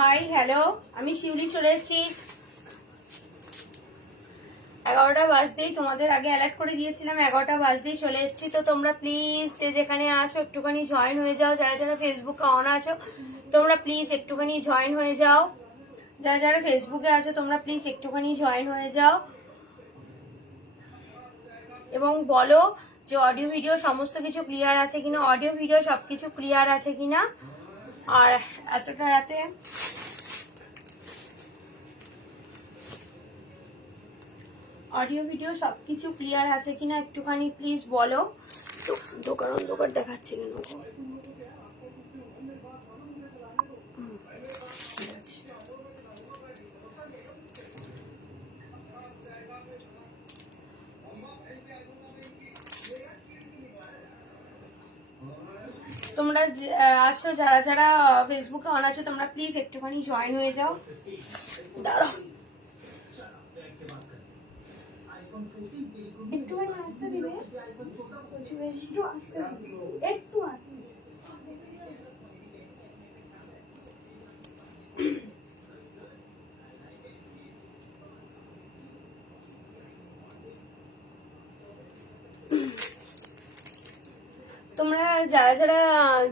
Hi hello, আমি শিউলি চলে এসেছি। 11টা বাজতেই তোমাদের আগে অ্যালার্ট করে দিয়েছিলাম, 11টা বাজতেই চলে এসেছি। তো তোমরা প্লিজ যে যেখানে আছো একটুখানি জয়েন হয়ে যাও। যারা যারা ফেসবুকে অন আছো তোমরা প্লিজ একটুখানি জয়েন হয়ে যাও। যারা যারা ফেসবুকে আছো তোমরা প্লিজ একটুখানি জয়েন হয়ে যাও এবং বলো যে অডিও ভিডিও সমস্ত কিছু ক্লিয়ার আছে কিনা, অডিও ভিডিও সবকিছু ক্লিয়ার আছে কিনা। আর এতটা রাতে অডিও ভিডিও সবকিছু ক্লিয়ার আছে কিনা একটুখানি প্লিজ বলো। দোকান দেখাচ্ছে কেন? তোমরা আছো যারা যারা ফেসবুকে অন আছো তোমরা প্লিজ একটুখানি জয়েন হয়ে যাও। দাঁড়াও একটুখানি আসতে দিবে, একটু আসতে একটু আসতে। তোমরা যারা যারা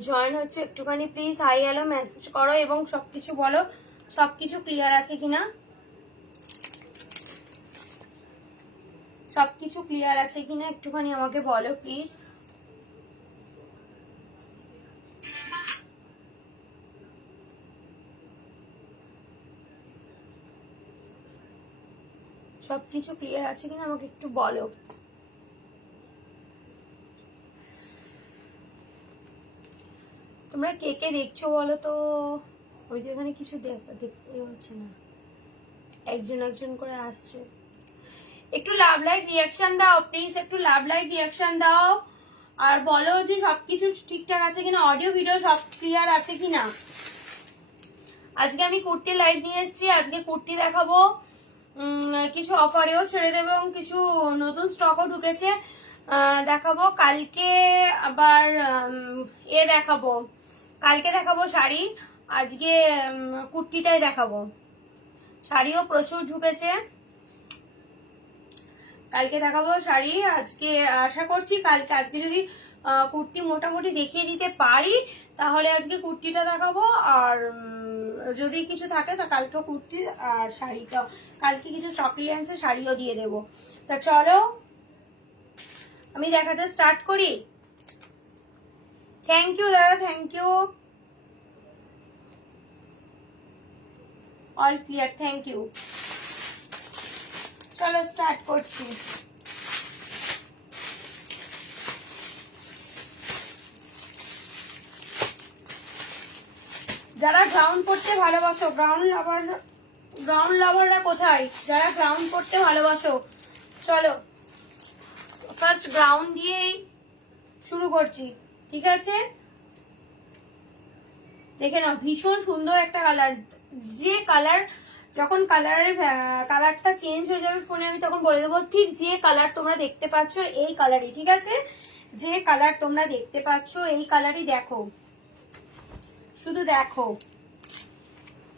জয়েন হচ্ছে একটুখানি প্লিজ হাই হ্যালো মেসেজ করো এবং সবকিছু বলো সবকিছু ক্লিয়ার আছে কিনা, সবকিছু ক্লিয়ার আছে কিনা একটুখানি আমাকে বলো প্লিজ। সবকিছু ক্লিয়ার আছে কিনা আমাকে একটু বলো। তোমরা কে কে দেখছো বলো তো। ওই যে এখানে কিছু দেখতে হচ্ছে না, একজন একজন করে আসছে। একটু লাভ লাইক রিয়াকশন দাও প্লিজ, একটু লাভ লাইক রিয়াকশন দাও আর বলো যে সবকিছু ঠিকঠাক আছে কিনা, অডিও ভিডিও সব ক্লিয়ার আছে কিনা। আজকে আমি কুর্তি লাইভ নিয়ে এসেছি, আজকে কুর্তি দেখাবো, কিছু অফারেও ছেড়ে দেবো এবং কিছু নতুন স্টকও ঢুকেছে দেখাবো। কালকে আবার দেখাবো, কালকে দেখাবো শাড়ি, আজকে কুর্তিটাই দেখাবো। শাড়িও প্রচুর ঢুকেছে, কালকে দেখাবো শাড়ি। আজকে আশা করছি আজকে যদি কুর্তি মোটামুটি দেখিয়ে দিতে পারি তাহলে আজকে কুর্তিটা দেখাবো, আর যদি কিছু থাকে তা কালকে কুর্তি আর শাড়িটা, কালকে কিছু চকলেন্সে শাড়িও দিয়ে দেবো। তা চলো আমি দেখাতে স্টার্ট করি। থ্যাংক ইউ দাদা, thank you, all clear, thank you. চলো স্টার্ট করছি। যারা গ্রাউন্ড করতে ভালোবাসো, গ্রাউন্ড লাভাররা কোথায়? যারা গ্রাউন্ড করতে ভালোবাসো চলো ফার্স্ট গ্রাউন্ড দিয়েই শুরু করছি, ঠিক আছে? দেখে নাও, ভীষণ সুন্দর একটা কালার। যে কালার, যখন কালারটা চেঞ্জ হয়ে যাবে ফোনে আমি তখন বলে দেবো। ঠিক যে কালার তোমরা দেখতে পাচ্ছ এই কালারই, ঠিক আছে? যে কালার তোমরা দেখতে পাচ্ছ এই কালারই দেখো, শুধু দেখো।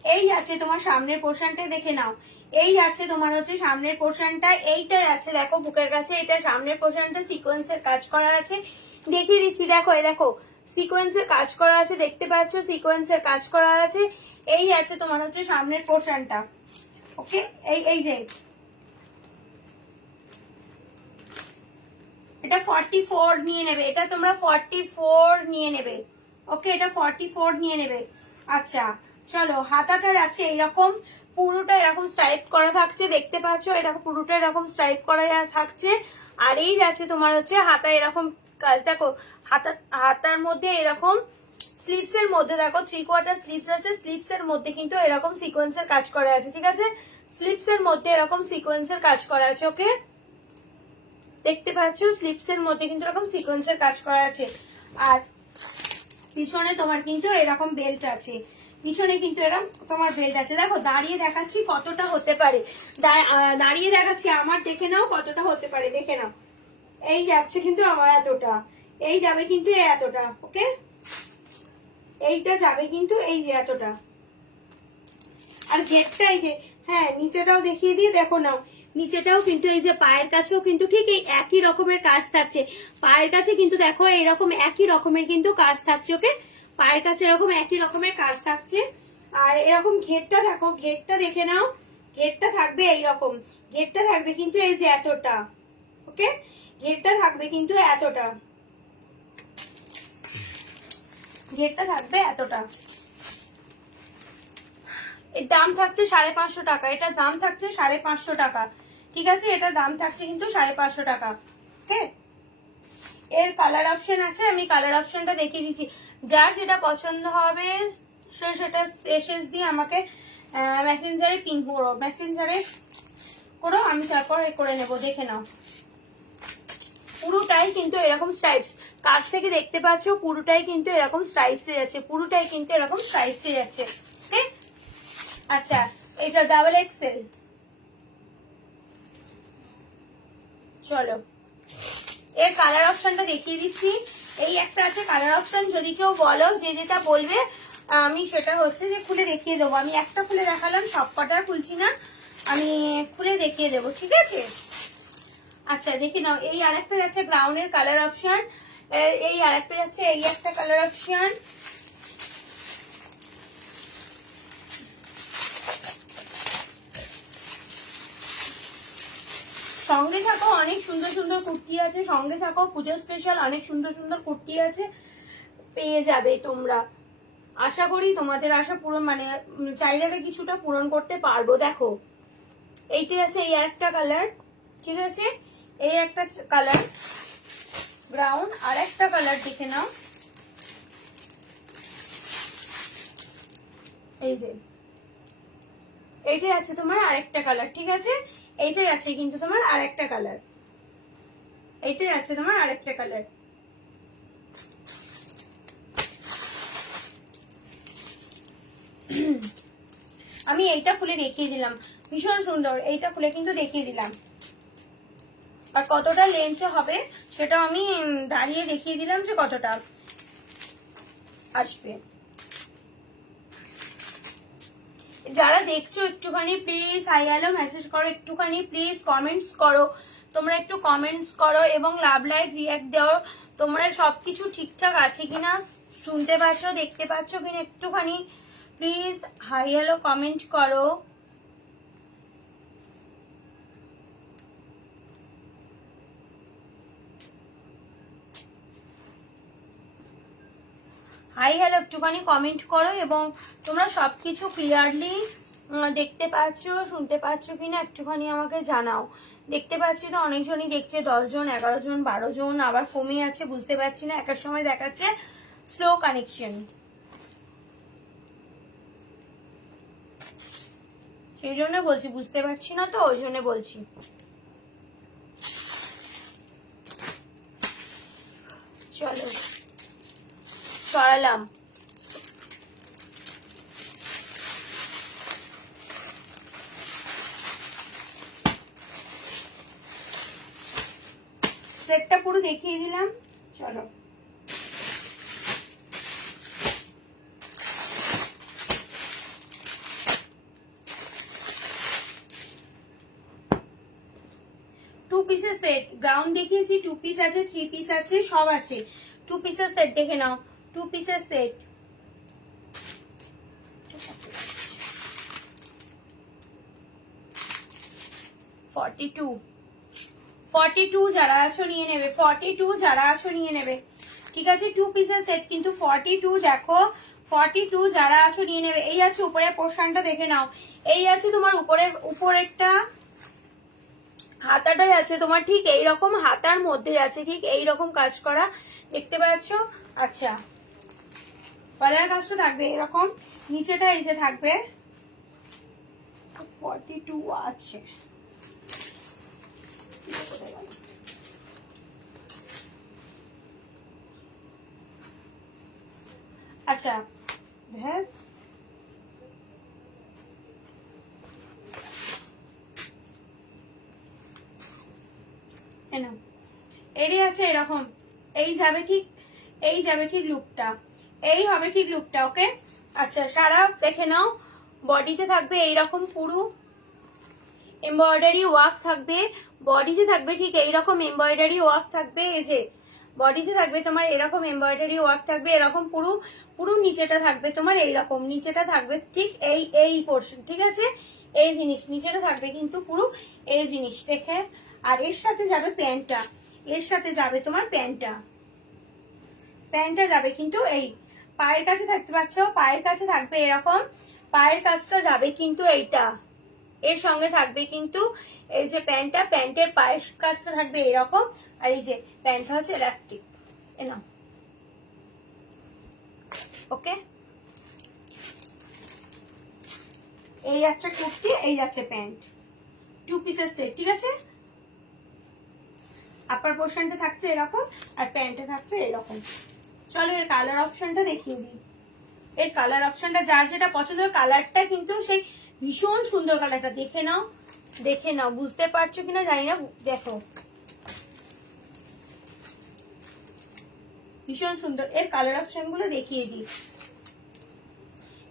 এই আছে তোমার সামনের পোর্শনটা, দেখে নাও। এই আছে তোমার হচ্ছে সামনের পোর্শনটা, এইটাই আছে দেখো বুকের কাছে, এটা সামনের পোর্শনটা সিকোয়েন্সের কাজ করা আছে। দেখিয়ে দিচ্ছি, দেখো এই দেখো সিকোয়েন্সের কাজ করা আছে, দেখতে পাচ্ছ সিকোয়েন্সের কাজ করা আছে। এই আছে তোমার হচ্ছে সামনের পোর্শনটা, ওকে? এই যে এটা 44 নিয়ে নেবে, এটা তোমরা 44 নিয়ে নেবে, ওকে? এটা 44 নিয়ে নেবে। আচ্ছা চলো, হাতাটা আছে এইরকম, পুরোটা এরকম স্ট্রাইপ করা থাকছে, দেখতে পাচ্ছ এটা পুরোটা এরকম স্ট্রাইপ করা থাকছে। আর এই যাচ্ছে তোমার হচ্ছে হাতা এরকম, দেখো হাতার মধ্যে এরকম স্লিভস এর মধ্যে দেখো 3/4 স্লিভস আছে, স্লিভস এর মধ্যে কিন্তু এরকম সিকোয়েন্সের কাজ করা আছে, ঠিক আছে? স্লিভস এর মধ্যে এরকম সিকোয়েন্সের কাজ করা আছে, ওকে? দেখতে পাচ্ছ স্লিভস এর মধ্যে কিন্তু এরকম সিকোয়েন্সের কাজ করা আছে। আর পিছনে তোমার কিন্তু এরকম বেল্ট আছে, পিছনে কিন্তু এরকম তোমার বেল্ট আছে। দেখো দাঁড়িয়ে দেখাচ্ছি কতটা হতে পারে, দাঁড়িয়ে দেখাচ্ছি আমার, দেখে নাও কতটা হতে পারে, দেখে নাও। এই যাচ্ছে কিন্তু আমার এতটা, এই যাবে কিন্তু এতটা, ওকে? এইটা যাবে কিন্তু এই যে এতটা, আর ঘেরটা এই যে, হ্যাঁ নিচেটাও দেখিয়ে দিয়ে দেখো নাও, নিচেটাও কিন্তু এই যে পায়ের কাছেও কিন্তু ঠিক এই একই রকমের কাজ থাকছে। পায়ের কাছে কিন্তু দেখো এইরকম একই রকমের কিন্তু কাজ থাকছে। ওকে, পায়ের কাছে এরকম একই রকমের কাজ থাকছে। আর এরকম ঘেরটা দেখো, ঘেরটা দেখে নাও, ঘেরটা থাকবে এইরকম, ঘেরটা থাকবে কিন্তু এই যে এতটা। ওকে, ঘেরটা থাকবে কিন্তু এতটা, ঘেরটা থাকবে এতটা। এর দাম থাকছে 550 টাকা, এটার দাম থাকছে 550 টাকা। ঠিক আছে, এটার দাম থাকছে কিন্তু 550 টাকা। ওকে, এর কালার অপশন আছে, আমি কালার অপশনটা দেখিয়ে দিচ্ছি। যার যেটা পছন্দ হবে সেটা এসএস দিয়ে আমাকে মেসেঞ্জারে পিং করো, মেসেঞ্জারে করো, আমি তারপর করে নেব। দেখে নাও, পুরোটাই কিন্তু এরকম স্ট্রাইপস, কাছ থেকে দেখতে পাচ্ছ পুরোটাই কিন্তু এরকম স্ট্রাইপসে যাচ্ছে, পুরোটাই কিন্তু এরকম স্ট্রাইপসে যাচ্ছে। ওকে, আচ্ছা এটা ডাবল এক্সেল। চলো এর কালার অপশনটা দেখিয়ে দিচ্ছি। এই একটা আছে কালার অপশন, যদি কেউ বলো যে যেটা বলবে আমি সেটা হচ্ছে যে খুলে দেখিয়ে দেবো। আমি একটা খুলে দেখালাম, সব কটার খুলছি না, আমি খুলে দেখিয়ে দেবো। ঠিক আছে, আচ্ছা দেখে নাও। এই আরেকটা যাচ্ছে গ্রাউন্ডের কালার অপশন, এই আরেকটা যাচ্ছে এই একটা কালার অপশন। সঙ্গে থাকো, অনেক সুন্দর সুন্দর কুর্তি আছে, সঙ্গে থাকো, পুজো স্পেশাল অনেক সুন্দর সুন্দর কুর্তি আছে, পেয়ে যাবে তোমরা। আশা করি তোমাদের আশা পূরণ, মানে চাহিদাটা কিছুটা পূরণ করতে পারবো। দেখো এইটা আছে এই আরেকটা কালার, ঠিক আছে, এই একটা কালার ব্রাউন, আর একটা কালার দেখে নাও, এই যে এইটাই আছে তোমার আরেকটা কালার। ঠিক আছে, এইটাই আছে কিন্তু তোমার আরেকটা কালার, এইটাই আছে তোমার আরেকটা কালার। আমি এইটা খুলে দেখিয়ে দিলাম, ভীষণ সুন্দর, এইটা খুলে কিন্তু দেখিয়ে দিলাম। আর কতটা লেন্থে হবে সেটাও আমি দাঁড়িয়ে দেখিয়ে দিলাম যে কতটা আসবে। যারা দেখছো একটুখানি প্লিজ হাই হ্যালো মেসেজ করো, একটুখানি প্লিজ কমেন্টস করো, তোমরা একটু কমেন্টস করো এবং লাভ লাইক রিয়াক্ট দাও। তোমরা সবকিছু ঠিকঠাক আছে কিনা, শুনতে পাচ্ছ, দেখতে পাচ্ছ কিনা, একটুখানি প্লিজ হাই হ্যালো কমেন্ট করো। হাই হ্যালো একটুখানি কমেন্ট করো এবং তোমরা সবকিছু ক্লিয়ারলি দেখতে পাচ্ছ, শুনতে পাচ্ছ কিনা একটুখানি আমাকে জানাও। দেখতে পাচ্ছি তো অনেকজনই দেখছে, 10 জন, 11 জন, 12 জন, আবার কমে যাচ্ছে, বুঝতে পারছি না, একটা সময় দেখাচ্ছে স্লো কানেকশন, সেই জন্য বলছি, বুঝতে পারছি না তো ওই জন্য বলছি। চলো সরালাম। সেটটা পুরো দেখিয়ে দিলাম। চলো টু পিসের সেট, গ্রাউন্ড দেখিয়েছি, 2 পিস আছে, 3 পিস আছে, সব আছে। 2 পিসের সেট দেখে নাও, 2 পিসের সেট। $42 যারা আছো নিয়ে নেবে, 42 যারা আছো নিয়ে নেবে। ঠিক আছে, 2 পিসের সেট কিন্তু 42, দেখো 42 যারা আছো নিয়ে নেবে। এই আছে উপরের পোর্শনটা দেখে নাও, এই আছে তোমার উপরেরটা, হাতাটাই আছে তোমার ঠিক এইরকম, হাতার মধ্যে আছে ঠিক এইরকম কাজ করা, দেখতে পাচ্ছ। আচ্ছা গলার কাজটা থাকবে এরকম, নিচেটা এই যে থাকবে। 42 আছে, আচ্ছা হ্যাঁ এরই আছে এরকম, এই যাবে ঠিক, এই যাবে ঠিক লুকটা, এই হবে ঠিক লুকটা। ওকে, আচ্ছা সারা দেখে নাও, বডিতে থাকবে এইরকম পুরো এমব্রয়ডারি ওয়ার্ক থাকবে, বডিতে থাকবে ঠিক এইরকম এমব্রয়ডারি ওয়ার্ক থাকবে। এই যে বডিতে থাকবে তোমার এরকম এমব্রয়ডারি ওয়ার্ক থাকবে, এরকম পুরো পুরো নিচেটা থাকবে তোমার এইরকম, নিচেটা থাকবে ঠিক এই পোর্শন, ঠিক আছে, এই জিনিস নিচেটা থাকবে কিন্তু পুরো এই জিনিস দেখে। আর এর সাথে যাবে প্যান্টটা, এর সাথে যাবে তোমার প্যান্টটা, প্যান্টটা যাবে কিন্তু এই পায়ের কাছে থাকতে পাচ্ছ, পায়ের কাছে থাকবে এরকম, পায়ের কাছটা যাবে কিন্তু এইটা, এর সঙ্গে থাকবে কিন্তু এই যে প্যান্টটা, প্যান্টের পায়ের কাছটা থাকবে এরকম, আর এই যে প্যান্টটা হচ্ছে ইলাস্টিক। না ওকে, এই যাচ্ছে কুর্তি, এই যাচ্ছে প্যান্ট, 2 পিসের সেট, ঠিক আছে। আপার পোর্শনটা থাকছে এরকম আর প্যান্টে থাকছে এরকম। চলো এর কালার অপশনটা দেখিয়ে দিই। এর কালার অপশনটা যার যেটা পছন্দ, কালারটা কিন্তু সেই ভীষণ সুন্দর কালারটা, দেখে নাও, দেখে নাও, বুঝতে পারছো কিনা জানি না, দেখো ভীষণ সুন্দর। এর কালার অপশন গুলো দেখিয়ে দিই।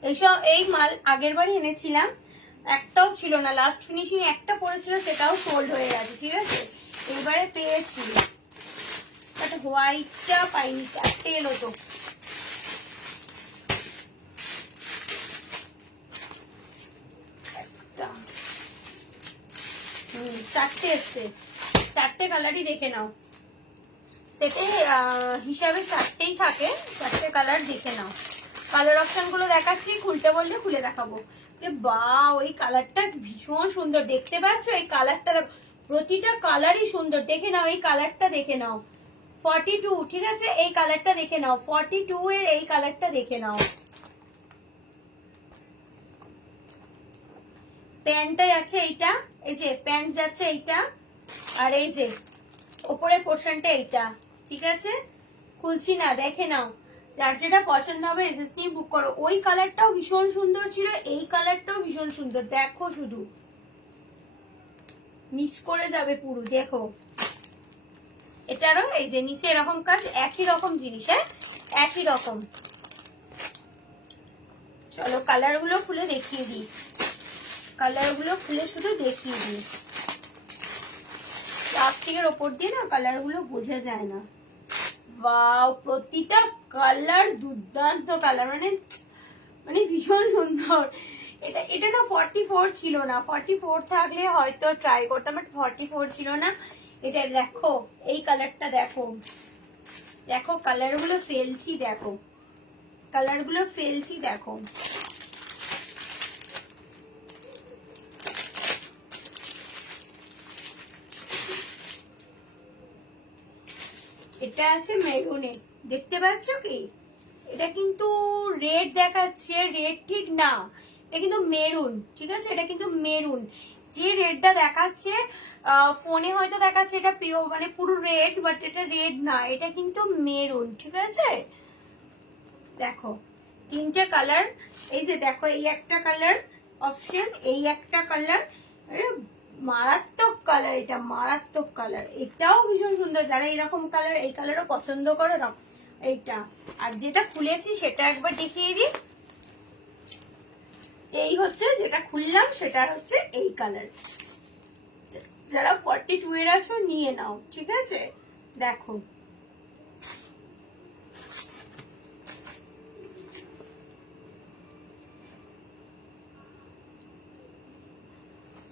এইসব এই মাল আগের বারই এনেছিলাম, একটাও ছিল না, লাস্ট ফিনিশিং একটা পড়েছিল, সেটাও সোল্ড হয়ে গেছে, ঠিক আছে। এবারে পেয়েছি, বাট হোয়াইটটা পাইনি, চারটে এলো তো। চারটে এসছে, চারটে কালারই দেখে নাও, সেটে হিসাবে চারটেই থাকে, চারটে কালার দেখে নাও। কালার অপশন গুলো দেখাচ্ছি, খুলতে বললে খুলে দেখাবো। বা ওই কালারটা ভীষণ সুন্দর, দেখতে পাচ্ছ এই কালারটা, প্রতিটা কালারই সুন্দর, দেখে নাও এই কালারটা দেখে নাও, 42, ঠিক আছে, এই কালারটা দেখে নাও, 42 এর এই কালারটা দেখে নাও। প্যান্টটা যাচ্ছে এইটা, এই যে প্যান্ট যাচ্ছে এইটা, আর এই যে ওপরের পোর্শনটা এইটা, ঠিক আছে। খুলছি না, দেখে নাও, যার যেটা পছন্দ হবে এসএস নিয়ে বুক করো। ওই কালারটাও ভীষণ সুন্দর ছিল, এই কালারটাও ভীষণ সুন্দর, দেখো শুধু মিস করে যাবে পুরো, দেখো। এটারও এই যে নিচে এরকম কাজ, একই রকম জিনিস, হ্যাঁ একই রকম। চলো কালার গুলো খুলে দেখিয়ে দিই, কালার গুলো খুলে শুধু দেখিয়ে দিই। প্লাস্টিকের ওপর দিয়ে না কালার গুলো বোঝা যায় না। ওয়াও, প্রতিটা কালার দুর্দান্ত কালার, মানে মানে ভীষণ সুন্দর। এটা না 44 ছিল না, 44 থাকলে হয়তো ট্রাই করতাম, বাট 44 ছিল না। এটা দেখো, এই কালারটা দেখো, দেখো কালার গুলো ফেলছি, দেখো কালার গুলো ফেলছি, দেখো। এটা আছে মেরুনে, দেখতে পাচ্ছ কি, এটা কিন্তু রেড দেখাচ্ছে, রেড ঠিক না, এটা কিন্তু মেরুন, ঠিক আছে, এটা কিন্তু মেরুন। যে রেডটা দেখাচ্ছে ফোনে হয়তো দেখাচ্ছে এটা পিওর মানে পুরো রেড, বাট এটা রেড না, এটা কিন্তু মেরুন, ঠিক আছে। দেখো তিনটে কালার, এই যে দেখো এই একটা কালার অপশন, এই একটা কালার, মারাত্মক কালার, এটা মারাত্মক কালার, এটাও ভীষণ সুন্দর। যারা এরকম কালার, এই কালারও পছন্দ করে না, এইটা। আর যেটা খুলেছি সেটা একবার দেখিয়ে দিই, এই হচ্ছে যেটা খুললাম, সেটা হচ্ছে এই কালার। যারা 42 এর আছো নিয়ে নাও, ঠিক আছে। দেখো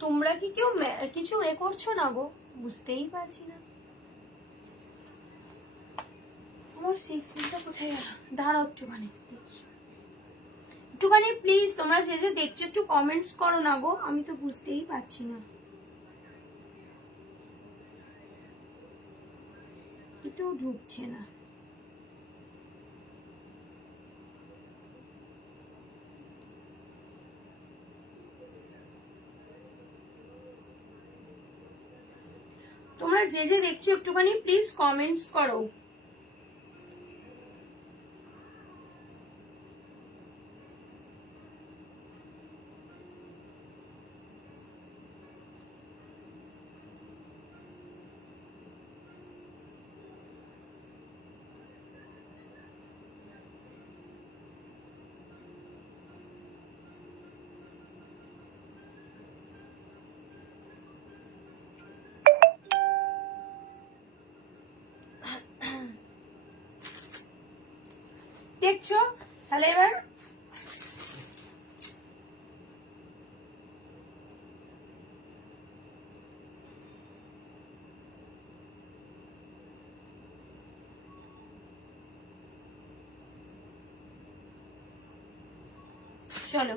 তোমরা কি কেউ কিছু করছো না গো, বুঝতেই পারছি না। আমার সেই ফুলটা কোথায় গেল, দাঁড়াও একটুখানি, একটুখানি প্লিজ তোমরা যে যে দেখছো একটু কমেন্টস করো না গো, আমি তো বুঝতেই পারছি না, কিন্তু ঢুকছে না। তোমরা যে যে দেখছো একটুখানি প্লিজ কমেন্টস করো। দেখছো? তাহলে এবার চলো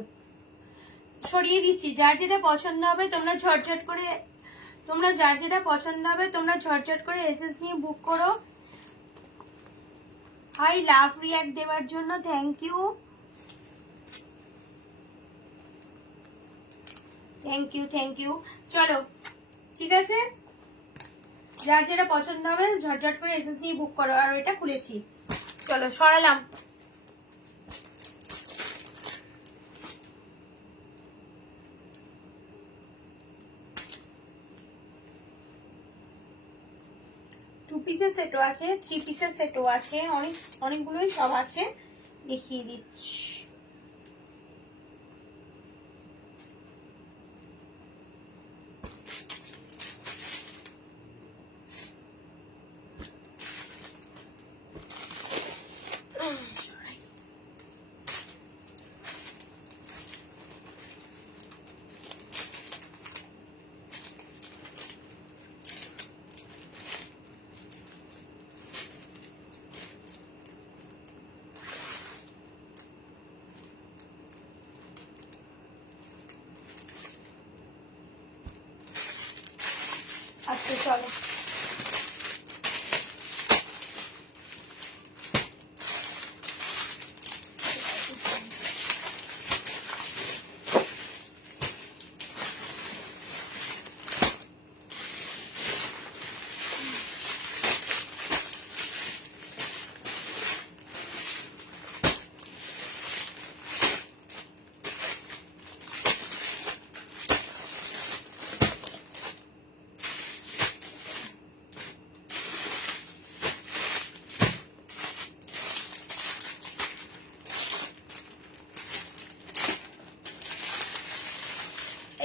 সরিয়ে দিচ্ছি। যার যেটা পছন্দ হবে তোমরা ঝটঝট করে, যার যেটা পছন্দ হবে তোমরা ঝটঝট করে এসএস নিয়ে বুক করো। হাই লাভ রিঅ্যাক্ট দেওয়ার জন্য thank you, thank you, thank you. চলো ঠিক আছে, যার যেটা পছন্দ হবে ঝটঝট করে এসএস নিয়ে বুক করো। আর এটা খুলেছি, চলো সরালাম। টু পিসের সেটও আছে, থ্রি পিসের সেটও আছে, অনেকগুলোই সব আছে, দেখিয়ে দিচ্ছি। আচ্ছা চলো,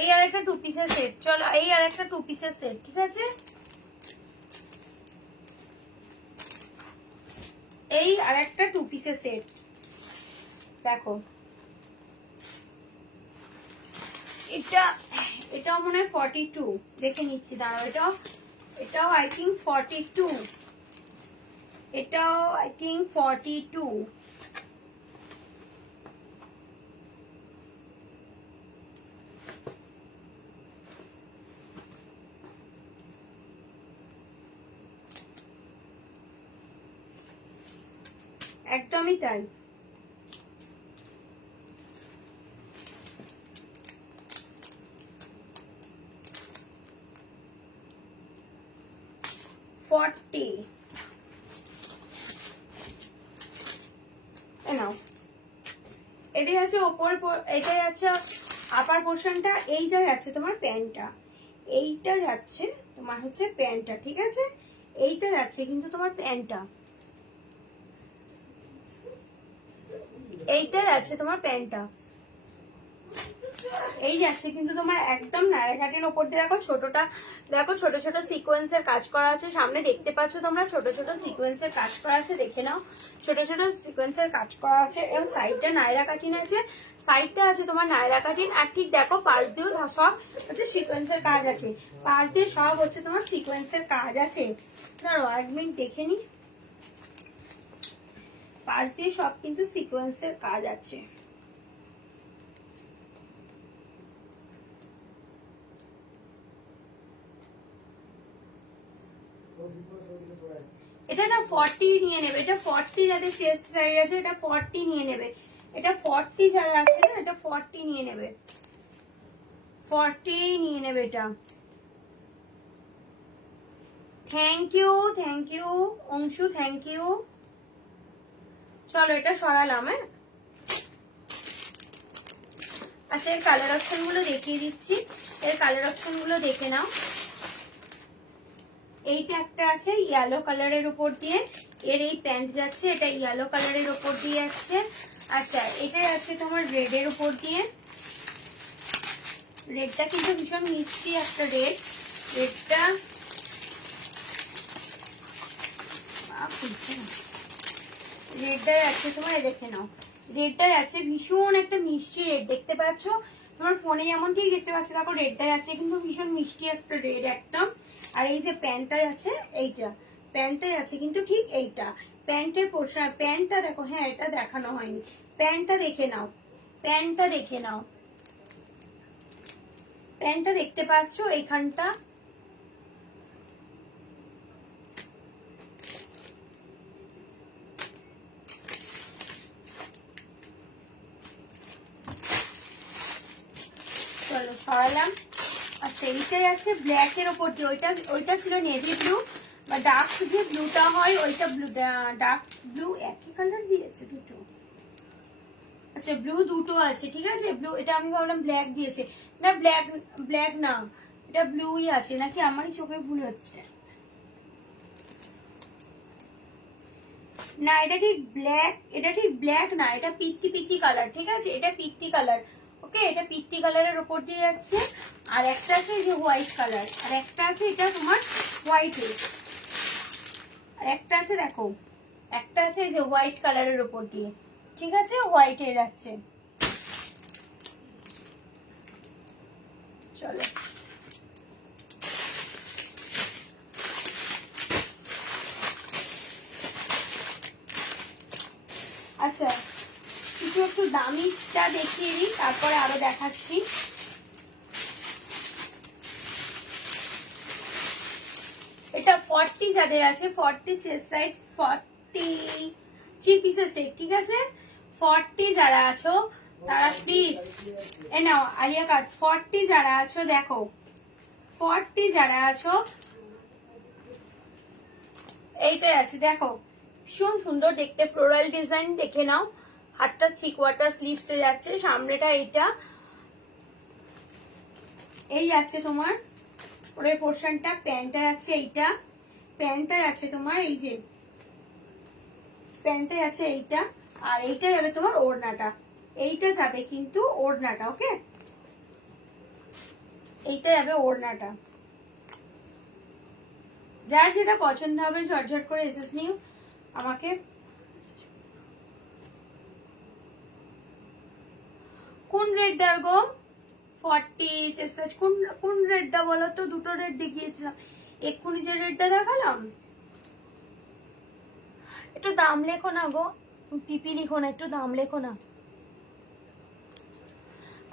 এই আর একটা টু পিসের সেট, চলো এই আর একটা টু পিসের সেট, ঠিক আছে? এই আর একটা টু পিসের সেট দেখো, এটাও মনে হয় 42, দেখে নিচ্ছি দাঁড়াও। এটাও আই থিঙ্ক 42, এটাও আই থিঙ্ক 42। একদমই তাই। এটাই আছে ওপর, এটাই আছে আপার পোর্শনটা, এইটা যাচ্ছে তোমার প্যান্টটা, এইটা যাচ্ছে তোমার হচ্ছে প্যান্টটা, ঠিক আছে? এইটা যাচ্ছে কিন্তু তোমার প্যান্টটা, এইটা যাচ্ছে তোমার প্যান্টটা, এই যাচ্ছে কিন্তু তোমার একদম নায়রা কাটের ওপর দিয়ে। দেখো ছোটটা, দেখো ছোট ছোট সিকোয়েন্সের কাজ করা আছে, সামনে দেখতে পাচ্ছ তোমরা ছোট ছোট সিকোয়েন্সের কাজ করা আছে, দেখে নাও ছোট ছোট সিকোয়েন্সের কাজ করা আছে। এবং সাইডটা নায়রা কাটিং আছে, সাইডটা আছে তোমার নায়রা কাটিং। আর ঠিক দেখো পাশ দিয়েও সব হচ্ছে সিকোয়েন্সের কাজ আছে, পাশ দিয়ে সব হচ্ছে তোমার সিকোয়েন্সের কাজ আছে। দাঁড়াও এক মিনিট দেখে নি, পাশ দিয়ে সব কিন্তু সিকোয়েন্সের কাজ আছে। এটা না 40 নিয়ে নেবে, এটা 40 যাদের চেস্ট সাইজ আছে এটা 40 নিয়ে নেবে, এটা 40 যারা আছে না এটা 40 নিয়ে নেবে, 40 নিয়ে নেবে এটা। Thank you Anshu, thank you. চলো এটা সরালাম। হ্যাঁ আচ্ছা, এর কালার অপশন গুলো দেখিয়ে দিচ্ছি, এর কালার অপশন গুলো দেখে নাও। এইটা একটা আছে ইয়েলো কালারের উপর দিয়ে, এর এই প্যান্ট যাচ্ছে, এটা ইয়েলো কালারের উপর দিয়ে যাচ্ছে। আচ্ছা এটা যাচ্ছে তোমার রেডের উপর দিয়ে, রেডটা কিন্তু ভীষণ মিষ্টি একটা রেড, রেডটা রেডটাই আছে তোমার, দেখে নাও রেডটাই আছে, ভীষণ একটা মিষ্টি রেড দেখতে পাচ্ছ তোমার ফোনে যেমন ঠিক দেখতে পাচ্ছ, দেখো রেডটাই আছে কিন্তু ভীষণ মিষ্টি একটা রেড একদম। আর এই যে প্যান্টটাই আছে এইটা, প্যান্টটাই আছে কিন্তু ঠিক এইটা, প্যান্টের পোশাক প্যান্টটা দেখো, হ্যাঁ এটা দেখানো হয়নি, প্যান্টটা দেখে নাও, প্যান্টটা দেখে নাও, প্যান্টটা দেখতে পাচ্ছ এইখানটা, চলো সরালাম। আচ্ছা এইটাই আছে ব্ল্যাকের ওপর দিয়ে, ওইটা ছিল নেভি ব্লু বা ডার্ক যে ব্লুটা হয় ওইটা, ব্লু ডার্ক ব্লু একই কালার দিয়েছে দুটো। আচ্ছা ব্লু দুটো আছে ঠিক আছে, ব্লু এটা আমি ভাবলাম ব্ল্যাক দিয়েছে, না ব্ল্যাক না, এটা ব্লুই আছে নাকি, আমারই চোখে ভুল হচ্ছে। না এটা ঠিক ব্ল্যাক, এটা ঠিক ব্ল্যাক না, এটা পিত্তি পিত্তি কালার, ঠিক আছে এটা পিত্তি কালার। ওকে এটা পিত্তি কালারের উপর দিয়ে যাচ্ছে। আর একটা আছে এই যে হোয়াইট কালার, আর একটা আছে এটা তোমার হোয়াইটের, আর একটা আছে দেখো, একটা আছে এই যে হোয়াইট কালারের উপর দিয়ে, ঠিক আছে হোয়াইটে যাচ্ছে। চলো আচ্ছা কিছু একটু দামিটা দেখিয়ে দিই, তারপরে আরো দেখাচ্ছি। এটা 40 যাদের আছে, 40 চেস্ট সাইজ, 40 3 পিসের সেট, ঠিক আছে 40 যারা আছো তারা প্লিজ এ নাও আলিয়া কাট। 40 যারা আছো দেখো, 40 যারা আছো এইটাই আছে দেখো, ভীষণ সুন্দর দেখতে ফ্লোরাল ডিজাইন, দেখে নাও। হাতটা 3 কোয়ার্টার স্লিভসে যাচ্ছে, সামনেটা এইটা এই আছে তোমার ওরের পোর্শনটা, প্যান্টটা আছে এইটা, প্যান্টটা আছে তোমার এই যে প্যান্টটা আছে এইটা, আর এইটা যাবে তোমার ওড়নাটা, এইটা যাবে কিন্তু ওড়নাটা। ওকে এইটা যাবে ওড়নাটা, যার যেটা পছন্দ হবে ঝটঝট করে এসএস নিউ আমাকে। কোন রেডটা গো 40 চেষ্টা, কোন রেডটা বলো তো, দুটো রেড দেখিয়েছিলাম, এক্ষুনি যে রেডটা দেখালাম। একটু দাম লেখো না গো, পিপি লিখো না, একটু দাম লেখো না।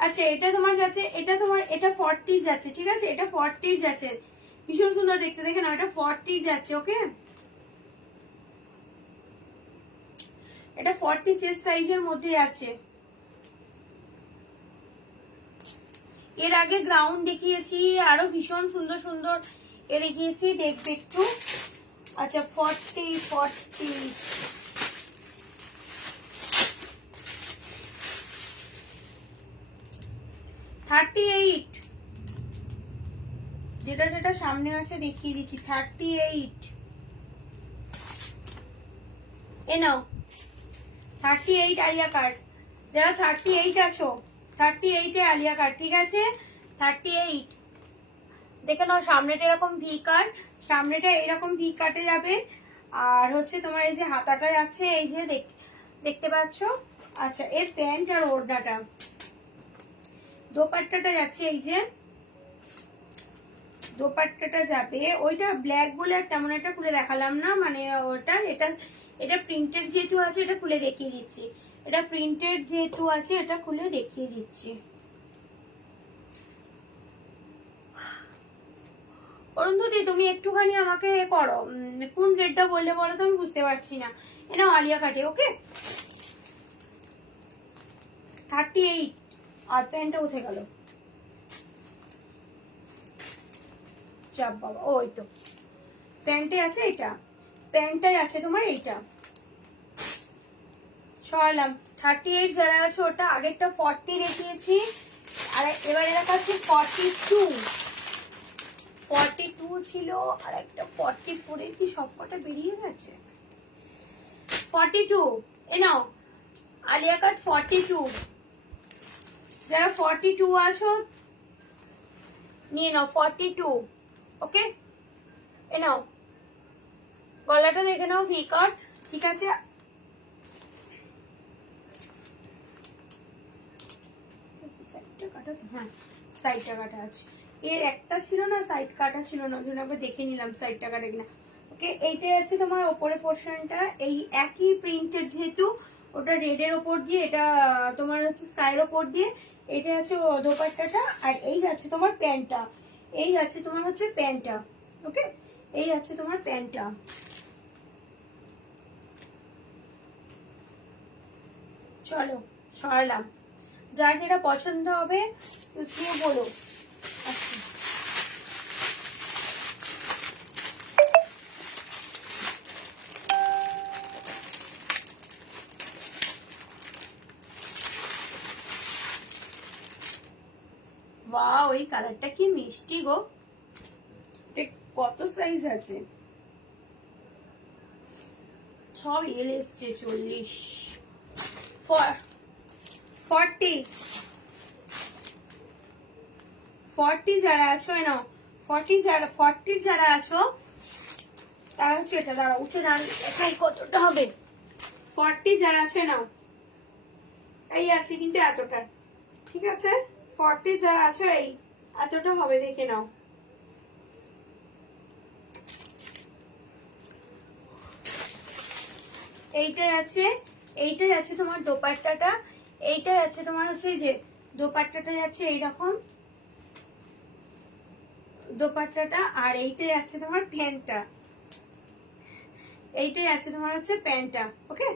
আচ্ছা এটা তোমার যাচ্ছে, এটা তোমার এটা 40 যাচ্ছে, ঠিক আছে এটা 40 যাচ্ছে, ভীষণ সুন্দর দেখতে, দেখে না এটা 40 যাচ্ছে। ওকে এটা 40 চেস্ট সাইজের মধ্যে আছে। এর আগে গ্রাউন্ড দেখিয়েছি, আরো ভীষণ সুন্দর সুন্দর এ দেখিয়েছি, দেখবে একটু। আচ্ছা 40 38 যেটা যেটা সামনে আছে দেখিয়ে দিচ্ছি, 38 এ নাও 38 আলিয়া কাট, যারা 38 আছো 38 এ আলিয়া কাট, ঠিক আছে 38 দেখে নাও। সামনেটা এরকম ভি কাট, সামনেটা এরকম ভি কাটে যাবে, আর হচ্ছে তোমার এই যে হাতাটা যাচ্ছে এই যে দেখতে পাচ্ছ। আচ্ছা এর প্যান্ট আর ওড়নাটা, দোপাট্টাটা যাচ্ছে এই যে দোপাট্টাটা যাবে, ওইটা ব্ল্যাক বলে আর তেমন একটা খুলে দেখালাম না, মানে ওটা এটা প্রিন্টেড যেহেতু আছে এটা খুলে দেখিয়ে দিচ্ছি, এটা প্রিন্টেড যেহেতু আছে এটা খুলে দেখিয়ে দিচ্ছি। অরুন্ধতি তুমি একটুখানি আমাকে করো, কোন রেটটা বললে বলো তো, আমি বুঝতে পারছি না। এনাও আলিয়া কাটে। ওকে 38 আর প্যান্টটা উঠে গেল, চাপ বাবা, ওই তো প্যান্টে আছে, এটা প্যান্টটাই আছে তোমার এইটা, ছড়ালাম। 38 যারা আছে ওটা আগেরটা 40 দেখিয়েছি, আর এবারে দেখাচ্ছি 42 ছিল, আর একটা 44 এর কি সবকটা বেরিয়ে গেছে। 42 এ নাও আলিয়া কাট 42, যারা 42 আছো নিয়ে নাও 42। ওকে এ নাও গলাটা দেখে নাও ভি কাট, ঠিক আছে কাটা তো, হ্যাঁ সাইডটা কাটা আছে। এর একটা ছিল না, সাইড কাটা ছিল না, ওই জন্য একবার দেখে নিলাম সাইডটা কাটা কিনা। ওকে, এইটাই আছে তোমার ওপরের পোর্শনটা, এই একই প্রিন্টের, যেহেতু ওটা রেডের ওপর দিয়ে, এটা তোমার হচ্ছে স্কাইয়ের ওপর দিয়ে, এটা আছে দোপাট্টাটা, আর এই আছে তোমার প্যান্টটা, এই আছে তোমার হচ্ছে প্যান্টটা। ওকে, এই আছে তোমার প্যান্টটা। চলো সরালাম, যার যেটা পছন্দ হবে সে বলো। আচ্ছা, বাহ, ওই কালারটা কি মিষ্টি গো। কত সাইজ আছে? সব এল এসছে, 40 40 যারা আছো না, 40 যারা আছো তারা হচ্ছে এটা, দাঁড়া উঠে দাঁড়িয়ে দেখাই কতটা হবে। 40 যারা আছে না, এই আছে কিন্তু এতটা, ঠিক আছে? 40 যারা আছো এই এতটা হবে, দেখে নাও। এইটাই আছে তোমার দোপাট্টাটা, এইটাই আছে তোমার হচ্ছে এই যে দোপাট্টাটা যাচ্ছে এইরকম দোপাট্টাটা, আর এইটাই আছে তোমার প্যান্টটা, এইটাই আছে তোমার হচ্ছে প্যান্টটা। ওকে,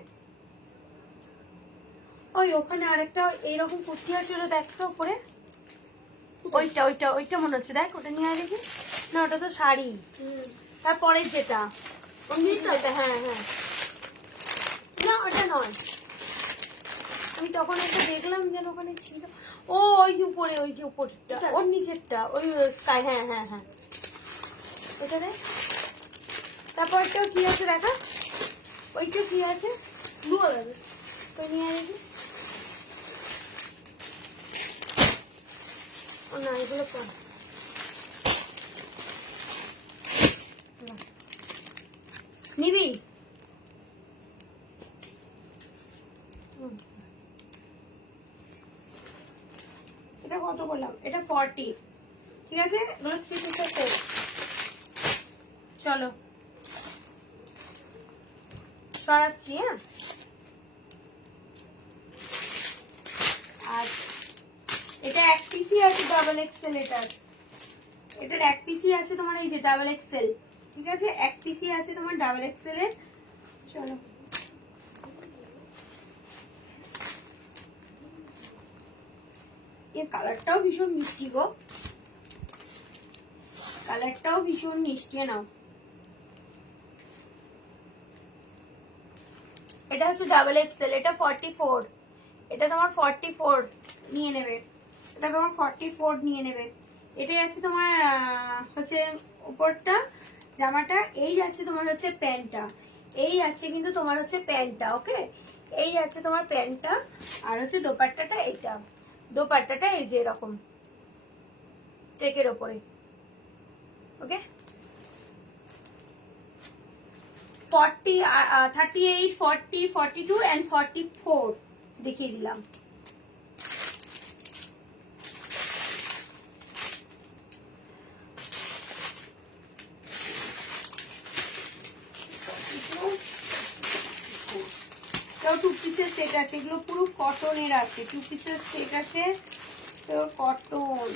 ওই ওখানে আরেকটা এইরকম কুর্তি আছে, ওটা দেখতো উপরে, ওইটা ওইটা ওইটা মনে হচ্ছে, দেখ ওটা নিয়ে দেখি না, ওটা তো শাড়ি। তারপরের যেটা, হ্যাঁ হ্যাঁ, না ওটা নয়, আমি তখন একটা দেখলাম যেন ওখানে ছিল। ও ওই যে উপরে, ওই যে উপরটা, ওর নিচেরটা, ওই স্কাই, হ্যাঁ হ্যাঁ হ্যাঁ, ওটা দেখ। তারপরটাও কি আছে দেখা, ওইটা কি আছে, ব্লু কালার, ওই নিয়ে দেখি। ও না, এগুলো কম, নিবি? এটা কত বললাম, এটা 40, ঠিক আছে? এগুলো 3 পিসের সেট। চলো সরাচ্ছি, হ্যাঁ। আর এটা এক পিসই আছে, ডাবল এক্সেল, এটার এক পিসই আছে তোমার, এই যে ডাবল এক্সেল, ঠিক আছে? এক পিসই আছে তোমার ডাবল এক্সেল এর। চলো, এর কালারটাও ভীষণ মিষ্টি গো, কালারটাও ভীষণ মিষ্টি। নাও, এটা হচ্ছে ডাবল এক্সেল, এটা 44, এটা তোমার 44 নিয়ে নেবে, এটা তোমার 44 নিয়ে নেবে। এটাই আছে তোমার হচ্ছে উপরটা জামাটা, এই আছে তোমার হচ্ছে প্যান্টটা, এই আছে কিন্তু তোমার হচ্ছে প্যান্টটা। ওকে, এই আছে তোমার প্যান্টটা, আর হচ্ছে দোপাট্টাটা, এইটা দোপাট্টাটা এই যে এরকম চেকের ওপরে। ওকে, 40, 38, 40, 42 and 44 দেখিয়ে দিলাম। টু পিসের সেট আছে, এগুলো পুরো কটনের আছে, 2 পিসের সেট আছে, তো কটন।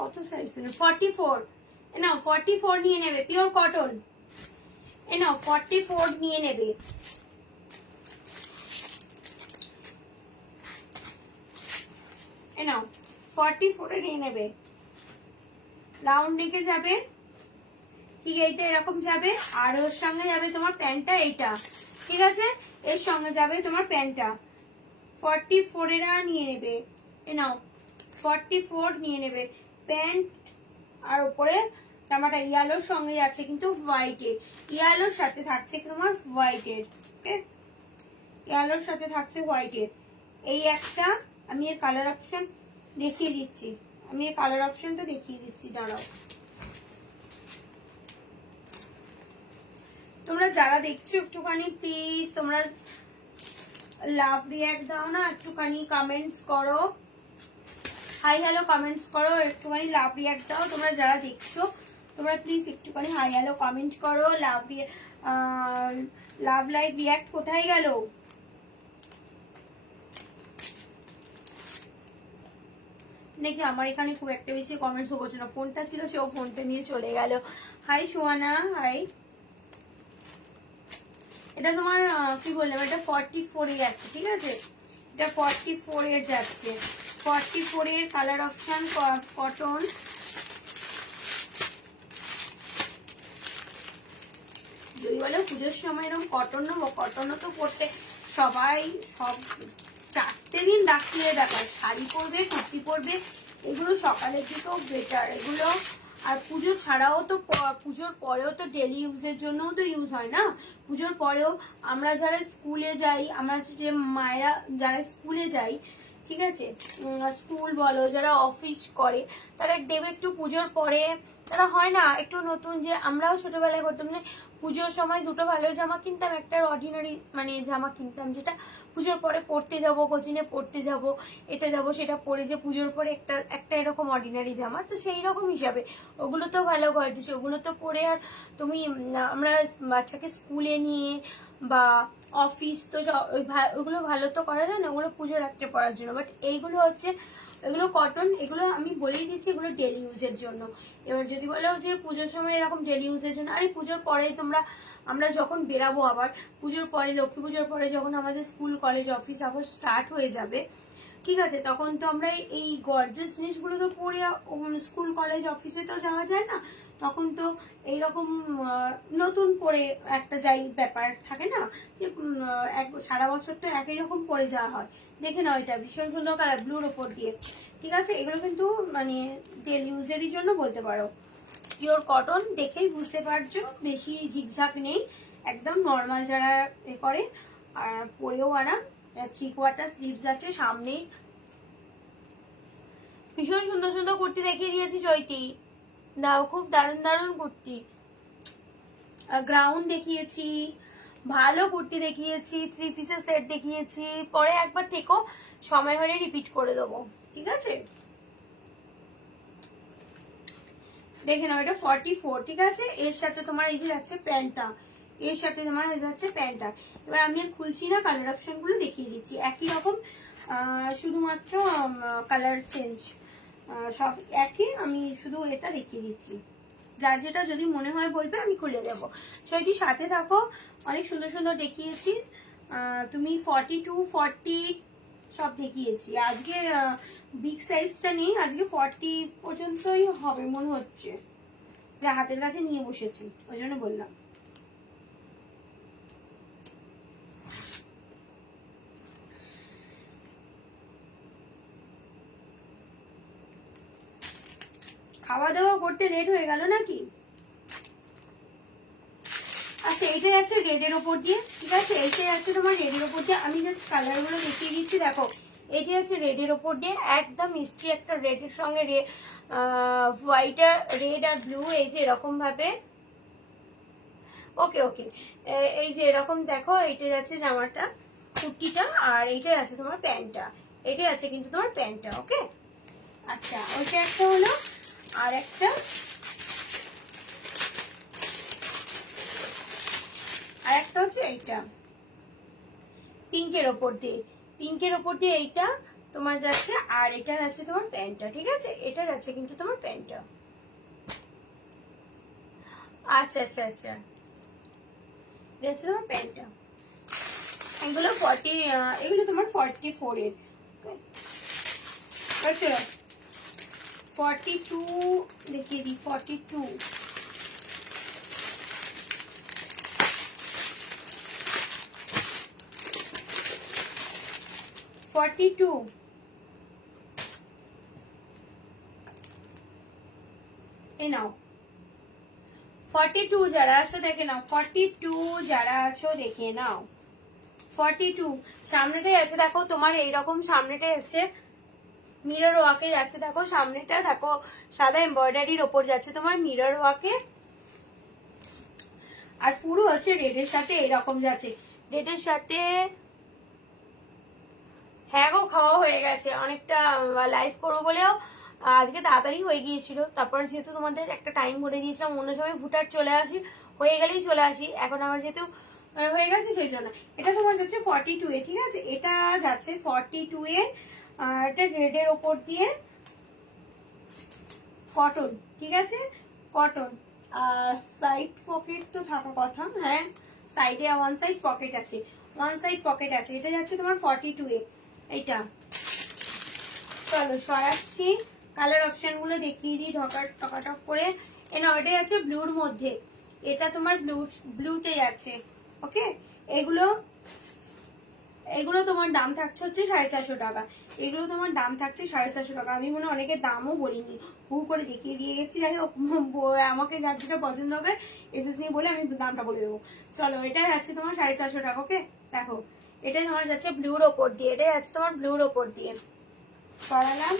কত সাইজ দিল, 44, নাও 44 নিয়ে নেবে, পিওর কটন, নাও 44 নিয়ে নেবে। নাও 44 নিয়ে নেবে, রাউন্ড নেকে যাবে, ঠিক এইটা এরকম যাবে, আর ওর সঙ্গে যাবে তোমার প্যান্টটা এইটা, ঠিক আছে? এর সঙ্গে যাবে তোমার প্যান্টটা 44 এরা নিয়ে নেবে, এ নাও 44 নিয়ে নেবে প্যান্ট। আর উপরে জামাটা ইয়েলোর সঙ্গে যাচ্ছে কিন্তু হোয়াইটের, ইয়েলোর সাথে থাকছে তোমার হোয়াইটের, ওকে ইয়েলোর সাথে থাকছে হোয়াইটের। এই একটা আমি এর কালার অপশন দেখিয়ে দিচ্ছি, আমি এর কালার অপশনটা দেখিয়ে দিচ্ছি, দাঁড়াও। তোমরা যারা দেখছো একটুখানি প্লিজ তোমরা লাভ রিয়াক্ট দাও না, একটুখানি কমেন্টস করো, হাই হ্যালো কমেন্টস করো, একটুখানি লাভ রিয়াক্ট দাও। তোমরা যারা দেখছো তোমরা প্লিজ একটুখানি হাই হ্যালো কমেন্ট করো। লাভ লাইক রিয়াক্ট কোথায় গেল? নাকি আমার এখানে খুব একটা বেশি কমেন্টস করছো না, ফোনটা ছিল সেও ফোনটা নিয়ে চলে গেল। হাই সোয়ানা, হাই। এটা তোমার কি বললাম, এটা 44 এ যাচ্ছে, ঠিক আছে, এটা 44 এর যাচ্ছে। 44 এর কালার অপশন কটন, যদি বলো পুজোর সময় এরকম কটন নেবো, কটনও তো পড়তে সবাই সব 4টে দিন রাখিয়ে দেখায়, শাড়ি পরবে, কুর্তি পরবে, এগুলো সকালের দিকেও বেটার এগুলো। আর পুজো ছাড়াও তো, পুজোর পরেও তো ডেলি ইউজের জন্যও তো ইউজ হয় না। পুজোর পরেও আমরা যারা স্কুলে যাই, আমরা যে মায়েরা যারা স্কুলে যাই, ঠিক আছে, স্কুল বলো, যারা অফিস করে, তারা দেবে একটু পুজোর পরে, তারা হয় না একটু নতুন, যে আমরাও ছোটবেলায় করতাম না, পুজোর সময় দুটো ভালো জামা কিনতাম, একটা অর্ডিনারি মানে জামা কিনতাম, যেটা পুজোর পরে পড়তে যাব, কোচিনে পড়তে যাব, এতে যাব, সেটা পরে যে পুজোর পরে একটা এরকম অর্ডিনারি জামা, তো সেই রকম হিসাবে ওগুলো তো ভালো গর্জিস, ওগুলো তো পরে আর তুমি আমরা বাচ্চাকে স্কুলে নিয়ে বা অফিস তো ওগুলো ভালো তো করা যায় না, ওগুলো পুজোর একটা পরার জন্য। বাট এইগুলো হচ্ছে, এগুলো কটন, এগুলো আমি বলেই দিচ্ছি এগুলো ডেলি ইউজের জন্য। এবার যদি বলো যে পুজোর সময় এরকম ডেলি ইউজের জন্য, আরে পুজোর পরে আমরা যখন বেরাবো, আবার পুজোর পরে, লক্ষ্মী পুজোর পরে যখন আমাদের স্কুল কলেজ অফিস আবার স্টার্ট হয়ে যাবে, ঠিক আছে, তখন তো আমরা এই গর্জিয়াস জিনিসগুলো তো পরে স্কুল কলেজ অফিসে তো যাওয়া যায় না, তখন তো এইরকম নতুন পরে একটা যাই ব্যাপার থাকে না, যে সারা বছর তো একই রকম পরে যাওয়া হয়। দেখে নাও, এটা ভীষণ সুন্দর কালার, ব্লুর ওপর দিয়ে, ঠিক আছে, এগুলো কিন্তু মানে ডেলি ইউজেরই জন্য বলতে পারো। পিওর কটন, দেখেই বুঝতে পারছো, বেশি ঝিকঝাক নেই, একদম নর্মাল যারা এ করে, আর পরেও আরাম। 3/4 স্লিভস আছে সামনেই। ভীষণ সুন্দর সুন্দর কুর্তি দেখিয়ে দিয়েছি চৈতি, দাও, খুব দারুণ দারুণ কুর্তি, গ্রাউন্ড দেখিয়েছি, ভালো কুর্তি দেখিয়েছি, 3 পিসের সেট দেখিয়েছি, পরে একবার থেকো, সময় হলে রিপিট করে দেবো, ঠিক আছে। দেখে নাও, এটা 44, ঠিক আছে, এর সাথে তোমার এই যে যাচ্ছে প্যান্টটা, এর সাথে তোমার এই যাচ্ছে প্যান্টটা। এবার আমি আর খুলছি না, কালার অপশন গুলো দেখিয়ে দিচ্ছি, একই রকম, শুধুমাত্র কালার চেঞ্জ, সব একই, আমি শুধু এটা দেখিয়ে দিচ্ছি, যার যেটা যদি মনে হয় বলবে, আমি খুলে দেবো। যদি সাথে থাকো, অনেক সুন্দর সুন্দর দেখিয়েছি, তুমি 42, 40 সব দেখিয়েছি। আজকে বিগ সাইজটা নেই, আজকে 40 পর্যন্তই হবে মনে হচ্ছে, যা হাতের কাছে নিয়ে বসেছি, ওই জন্য বললাম। খাওয়া দাওয়া করতে লেট হয়ে গেল নাকি? আচ্ছা, এইটাই আছে রেডের ওপর দিয়ে, ঠিক আছে, এইটাই আছে তোমার রেডের ওপর দিয়ে, আমি জাস্ট কালার গুলো দেখিয়ে দিচ্ছি। দেখো, এটি আছে রেডের ওপর দিয়ে, একদম মিষ্টি একটা রেডের সঙ্গে হোয়াইট আর রেড আর ব্লু, এই যে এরকম ভাবে, ওকে ওকে, এই যে এরকম দেখো, এইটাই আছে জামাটা, কুর্তিটা, আর এইটাই আছে তোমার প্যান্টটা, এটাই আছে কিন্তু তোমার প্যান্টটা, ওকে। আচ্ছা, ওইটা একটা হলো, আর একটা হচ্ছে এইটা পিঙ্কের ওপর দিয়ে, পিঙ্কের ওপর দিয়ে এইটা তোমার যাচ্ছে, আর এটা যাচ্ছে তোমার প্যান্টটা, ঠিক আছে, এটা যাচ্ছে কিন্তু তোমার প্যান্টটা। আচ্ছা আচ্ছা আচ্ছা, এটা হচ্ছে তোমার প্যান্টটা। এগুলো 40, এগুলো তোমার 44 এর, আচ্ছা 42 দেখিয়ে দিই, 42, 42, এই নাও 42 যারা আছো দেখে নাও, 42 যারা আছো দেখে নাও, 42 সামনেটাই আছে দেখো তোমার এইরকম, সামনেটাই আছে মিরর ওয়াকে যাচ্ছে, দেখো সামনেটা দেখো সাদা এমব্রয়ডারির ওপর যাচ্ছে তোমার মিরর ওয়াকে, আর পুরো হচ্ছে রেডের সাথে এরকম যাচ্ছে, রেডের সাথে। হ্যাঁ গো, খাওয়া হয়ে গেছে, অনেকটা লাইভ করবো বলেও আজকে তাড়াতাড়ি হয়ে গিয়েছিল। তারপর যেহেতু তোমাদের একটা টাইম বলে দিয়েছিলাম, অন্য সময় ভুটার চলে আসি, হয়ে গেলেই চলে আসি, এখন আমার যেহেতু হয়ে গেছে সেই জন্য। এটা তোমার যাচ্ছে 42 এ, ঠিক আছে, এটা যাচ্ছে 42 এ, এটা রেডের ওপর দিয়ে কটন, ঠিক আছে, কটন। আর সাইড পকেট তো থাকার কথা, হ্যাঁ সাইডে ওয়ান সাইড পকেট আছে, ওয়ান সাইড পকেট আছে। এটা যাচ্ছে তোমার 42 এ এইটা। চলো সরাচ্ছি, কালার অপশন গুলো দেখিয়ে দিই টকাটক করে। এটা আছে ব্লুর মধ্যে, এটা তোমার ব্লুতে যাচ্ছে, ওকে। এগুলো তোমার দাম থাকছে হচ্ছে 450 টাকা, এগুলো তোমার দাম থাকছে 450 টাকা। আমি মনে অনেকের দামও বলিনি, হু করে দেখিয়ে দিয়ে গেছি। যাই হোক, আমাকে যার যেটা পছন্দ হবে এসএসসি বলে আমি দামটা বলে দেবো। চলো, এটা যাচ্ছে তোমার 450 টাকা, ওকে। দেখো এটাই তোমার যাচ্ছে ব্লুর ওপর দিয়ে, এটাই যাচ্ছে তোমার ব্লুর ওপর দিয়ে। সরালাম,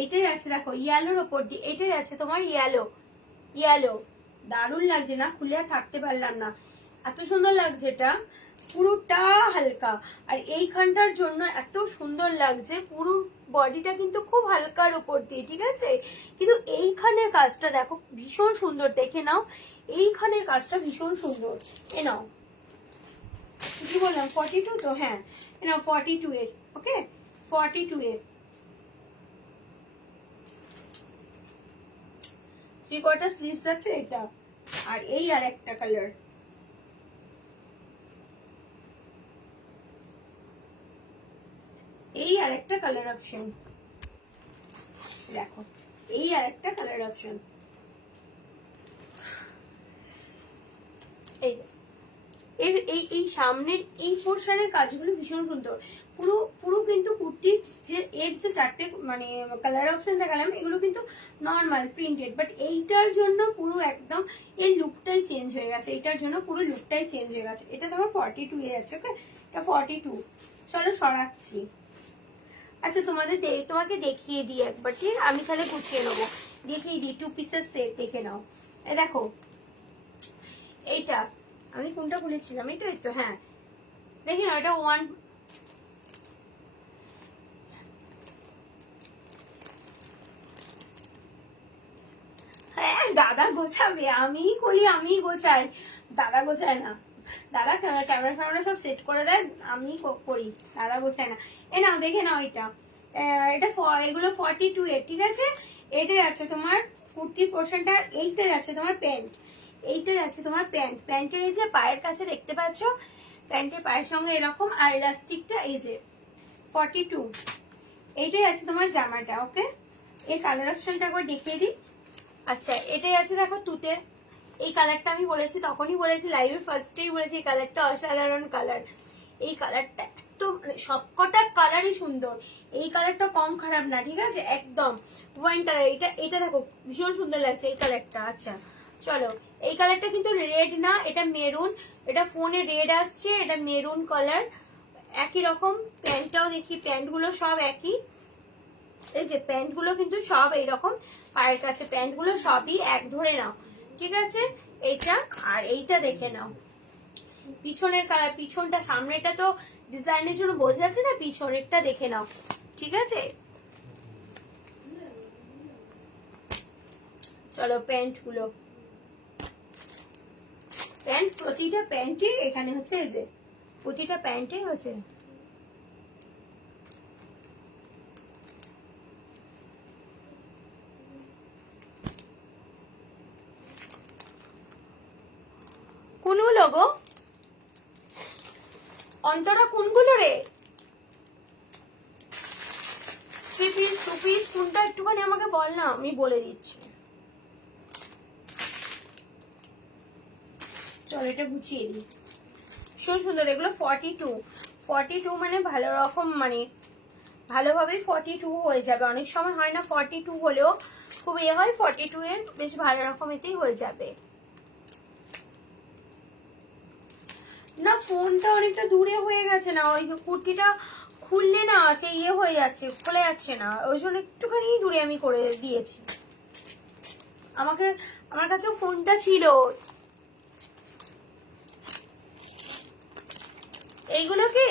এইটাই আছে দেখো ইয়েলোর ওপর দিয়ে, এটাই আছে তোমার ইয়েলো। দারুণ লাগছে না? খুলে আর থাকতে পারলাম না, এত সুন্দর লাগছে এটা, পুরোটা হালকা। আর এইখানটার জন্য এত সুন্দর লাগছে, পুরো বডিটা কিন্তু খুব হালকার ওপর দিয়ে, ঠিক আছে। কিন্তু এইখানের কাজটা দেখো ভীষণ সুন্দর, দেখে নাও, এইখানের কাজটা ভীষণ সুন্দর। এ নাও, কি বললাম 42 তো, হ্যাঁ এ নাও 42 এর, ওকে 42 এর 3/4 স্লিভস আছে এটা। আর এই আর একটা কালার, এই আর একটা কালার অপশন দেখো, এই আর একটা কালার অপশন, এই এই সামনের এই পোর্শনের কাজগুলো ভীষণ সুন্দর, পুরো কিন্তু কুর্তির যে এর যে চারটে মানে কালার অপশন দেখালাম এগুলো কিন্তু নর্মাল প্রিন্টেড, বাট এইটার জন্য পুরো একদম এই লুকটাই চেঞ্জ হয়ে গেছে, এইটার জন্য পুরো লুকটাই চেঞ্জ হয়ে গেছে। এটা তোমার 42 এ আছে, ওকে, এটা 42। চলো সরাচ্ছি। আচ্ছা তোমাকে দেখিয়ে দিই একবার, ঠিক, আমি তাহলে গুছিয়ে নেবো, দেখিয়ে দিই। 2 পিসের সেট দেখে নাও, এ দেখো এইটা আমি কোনটা বলেছিলাম, এটাই তো, হ্যাঁ দেখি না, এটা হ্যাঁ দাদা গোছাবে, আমিই করি, আমিই গোছাই, দাদা গোছায় না, দাদা ক্যামেরা সব সেট করে দেয়, আমি করি, দাদা গোছায় না। এ নাও দেখে নাও, এটা এগুলো 42 এর, ঠিক আছে। এটাই আছে তোমার কুর্তির পোর্শনটা, এইটা যাচ্ছে তোমার প্যান্ট, এইটা যাচ্ছে তোমার প্যান্ট, প্যান্টের এই যে পায়ের কাছে দেখতে পাচ্ছ, প্যান্টের পায়ের সঙ্গে এরকম, আর ইলাস্টিকটা এই যে 42, এইটাই আছে তোমার জামাটা, ওকে। এই কালার অপশনটা একবার দেখিয়ে দিই। আচ্ছা, এটাই আছে দেখো তুতে, এই কালারটা আমি বলেছি, তখনই বলেছি লাইভের ফার্স্টেই বলেছি, এই কালারটা অসাধারণ কালার, এই কালারটা একদম সবকটা কালারই সুন্দর, এই কালারটা কম খারাপ না, ঠিক আছে, একদম ওয়াইন কালার। এটা দেখো ভীষণ সুন্দর লাগছে এই কালারটা। আচ্ছা চলো, এই কালারটা কিন্তু রেড না, এটা মেরুন, এটা ফোনে রেড আসছে, এটা মেরুন কালার, একই রকম। প্যান্টটাও দেখি, প্যান্টগুলো সব একই, এই যে প্যান্টগুলো কিন্তু সব এইরকম, পায়ের কাছে প্যান্টগুলো সবই এক, ধরে নাও, ঠিক আছে। এইটা আর এইটা দেখে নাও, পিছনের কালার, পিছনটা, সামনেটা তো ডিজাইনের জন্য বোঝা যাচ্ছে না, পিছনেরটা দেখে নাও, ঠিক আছে। চলো প্যান্টগুলো, প্যান্ট প্রতিটা প্যান্টে এখানে হচ্ছে, এই যে প্রতিটা প্যান্টে হচ্ছে কোনগুলো গো, অন্তরা কোনগুলো রে, 3 পিস 2 পিস কোনটা একটুখানি আমাকে বল না, আমি বলে দিচ্ছি। চলো এটা গুছিয়ে দিই। ভীষণ সুন্দর এগুলো 42 মানে ভালো রকম, মানে ভালোভাবেই 42 হয়ে যাবে। অনেক সময় হয় না 42 হলেও খুব হয়, 42 এর বেশ ভালো রকম এতেই হয়ে যাবে। না ফোনটা অনেকটা দূরে হয়ে গেছে না, ওই কুর্তিটা খুললে না সে হয়ে যাচ্ছে, খোলা যাচ্ছে না, ওই জন্য একটুখানি দূরে আমি করে দিয়েছি। আমার কাছেও ফোনটা ছিল। এইগুলো কি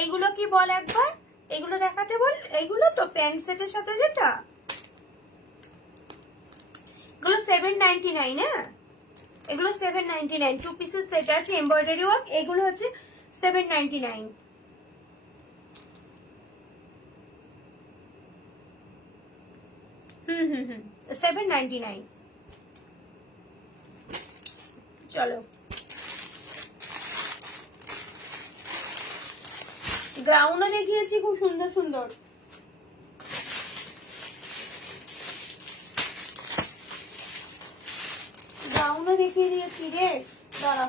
এইগুলো কি বল একবার, এইগুলো দেখাতে বল। এইগুলো তো প্যান্ট সেটের সাথে যেটা, এগুলো 799। হ্যাঁ এগুলো 799, 2 পিসের সেট আছে, এমব্রয়ডারি ওয়ার্ক। এগুলো হচ্ছে 799। হুম 799। চলো গ্রাউন্ডও দেখিয়েছি খুব সুন্দর সুন্দর। গ্রাউন্ডও দেখিয়ে দিয়েছি রে, দাঁড়া।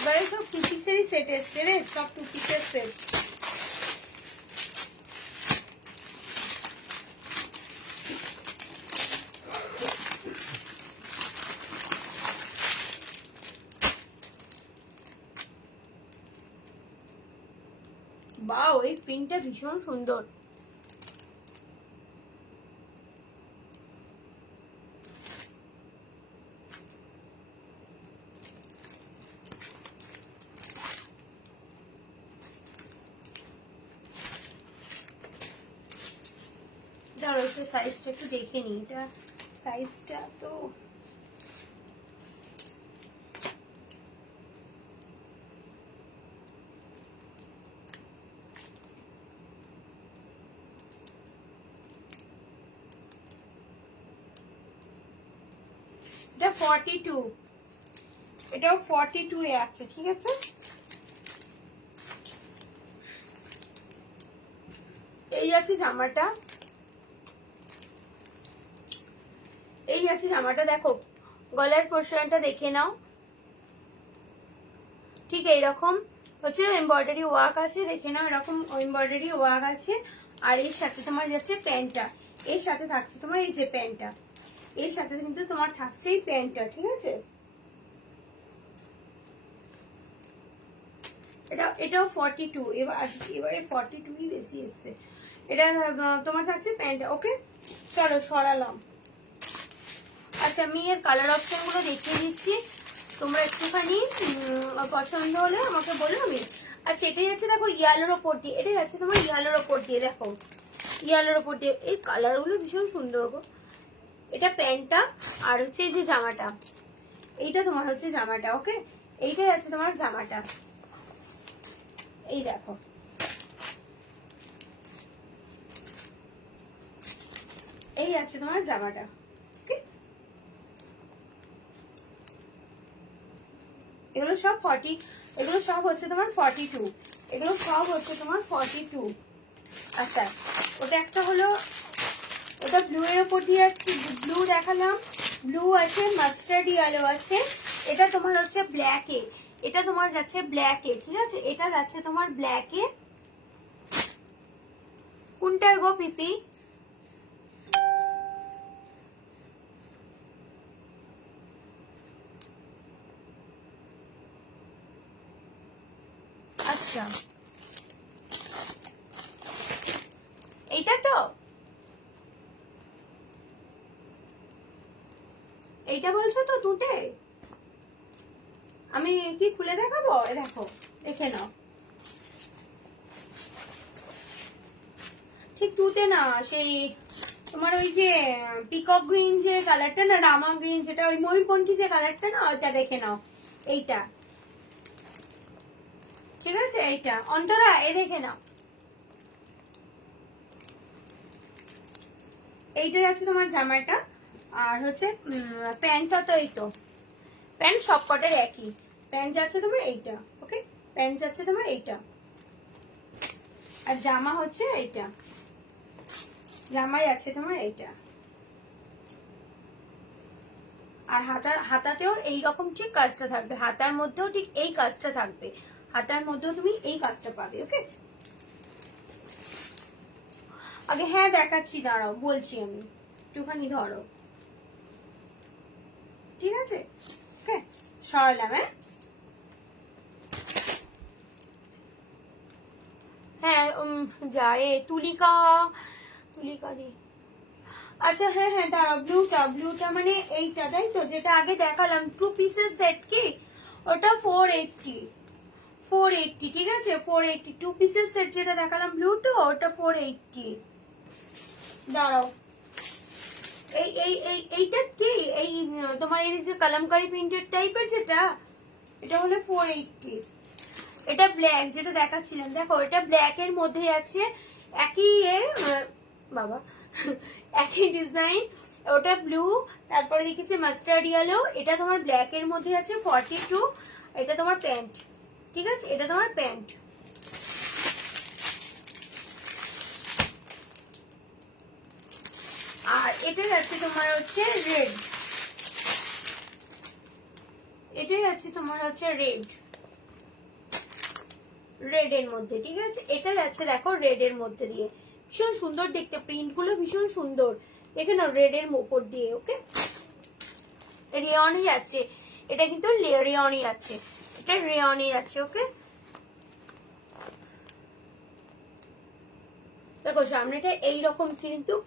এবারে সব 2 পিসেরই সেট এসছে রে, সব 2 পিসের সেট। বাও এই প্রিন্টটা ভীষণ সুন্দর। দাঁড়ো একটু সাইজটা একটু দেখে নি, এটা সাইজটা তো এটা 42, এটাও 42 এ আছে, ঠিক আছে। এই আছে জামাটা, এই আছে জামাটা, দেখো গলার পোর্শনটা দেখে নাও, ঠিক এইরকম হচ্ছে এমব্রয়ডারি ওয়ার্ক আছে, দেখে নাও এরকম এমব্রয়ডারি ওয়ার্ক আছে। আর এর সাথে তোমার যাচ্ছে প্যান্টটা, এর সাথে থাকছে তোমার এই যে প্যান্টটা, এর সাথে কিন্তু তোমার থাকছে এই প্যান্টটা, ঠিক আছে। এটাও 42, এবারে 42ই বেশি এসছে। এটা তোমার থাকছে প্যান্টটা, ওকে। চলো সরালাম। আচ্ছা আমি এর কালার অপশন গুলো দেখিয়ে দিচ্ছি, তোমরা একটুখানি পছন্দ হলে আমাকে বলো আমি। আচ্ছা এটাই আছে দেখো ইয়ালোর ওপর দিয়ে, এটাই আছে তোমার ইয়ালোর ওপর দিয়ে, দেখো ইয়ালোর ওপর দিয়ে, এই কালার গুলো ভীষণ সুন্দর গো। এটা প্যান্টটা আর হচ্ছে এই যে জামাটা, এইটা তোমার হচ্ছে জামাটা, ওকে। এইটাই আছে তোমার জামাটা, এই দেখো এই আছে তোমার জামাটা, ওকে। এগুলো সব 40, এগুলো সব হচ্ছে তোমার 42, এগুলো সব হচ্ছে তোমার 42। আচ্ছা ওটা একটা হলো, ওটা ব্লু এর উপর দিয়ে যাচ্ছে, ব্লু দেখালাম, ব্লু আছে, মাস্টার্ড ইয়েলো আছে, এটা তোমার হচ্ছে ব্ল্যাকে, এটা তোমার যাচ্ছে ব্ল্যাকে, ঠিক আছে। এটা যাচ্ছে তোমার ব্ল্যাকে, কোনটার গো পিপি? আচ্ছা এইটা তো, এইটা বলছো তো তুতে, আমি কি খুলে দেখাবো, দেখো দেখে নাও, ঠিক তুতে না, সেই তোমার ওই যে পিকক গ্রিন যে কালারটা না, রামা গ্রিন যেটা, ওই ময়ূরপন্থী যে কালারটা না, ওইটা দেখে নাও। এইটা ঠিক আছে, এইটা অন্তরা এই দেখে নাও। এইটাই আছে তোমার জামাটা। আর হচ্ছে প্যান্টটা তো এই তো, প্যান্ট সব কটার একই। প্যান্ট যাচ্ছে তোমার এইটা, ওকে, প্যান্ট যাচ্ছে তোমার এইটা, আর জামা হচ্ছে এইটা, জামাই আছে তোমার এইটা। আর হাতাতেও এইরকম ঠিক কাজটা থাকবে, হাতার মধ্যেও ঠিক এই কাজটা থাকবে, হাতার মধ্যেও তুমি এই কাজটা পাবে। ওকে, আগে হ্যাঁ দেখাচ্ছি, দাঁড়াও বলছি আমি, একটুখানি ধরো, ঠিক আছে। ওকে, সরালাম। হ্যাঁ যায় তুলিকা, তুলিকা দি। আচ্ছা হ্যাঁ হ্যাঁ দাঁড়াও, ব্লুটা মানে এইটা তাই তো, যেটা আগে দেখালাম 2 পিসের সেট কি, ওটা 480, 480 ঠিক আছে, 480 2 পিসের সেট যেটা দেখালাম ব্লু, তো ওটা 480। দাঁড়াও, এই এই এই এইটা কি, এই তোমার এই যে কালামকারী প্রিন্টেড টাইপের যেটা, এটা হলো 480। এটা ব্ল্যাক যেটা দেখাচ্ছিলাম, দেখো এটা ব্ল্যাক এর মধ্যে আছে, একই বাবা একই ডিজাইন, ওটা ব্লু, তারপরে দেখেছি মাস্টার্ড ইয়েলো, এটা তোমার ব্ল্যাক এর মধ্যে আছে 42। এটা তোমার প্যান্ট, ঠিক আছে, এটা তোমার প্যান্ট। আর এটা যাচ্ছে তোমার হচ্ছে রেড, এটাই আছে তোমার হচ্ছে রেড, রেড এর মধ্যে, ঠিক আছে। এটা যাচ্ছে দেখো রেড এর মধ্যে দিয়ে, ভীষণ সুন্দর দেখতে, প্রিন্ট গুলো ভীষণ সুন্দর, দেখে নাও রেড এর উপর দিয়ে। ওকে, রেয়নই আছে, এটা কিন্তু রেয়নই আছে, এটা রেয়নই আছে। ওকে, দেখো সামনেটা এইরকম,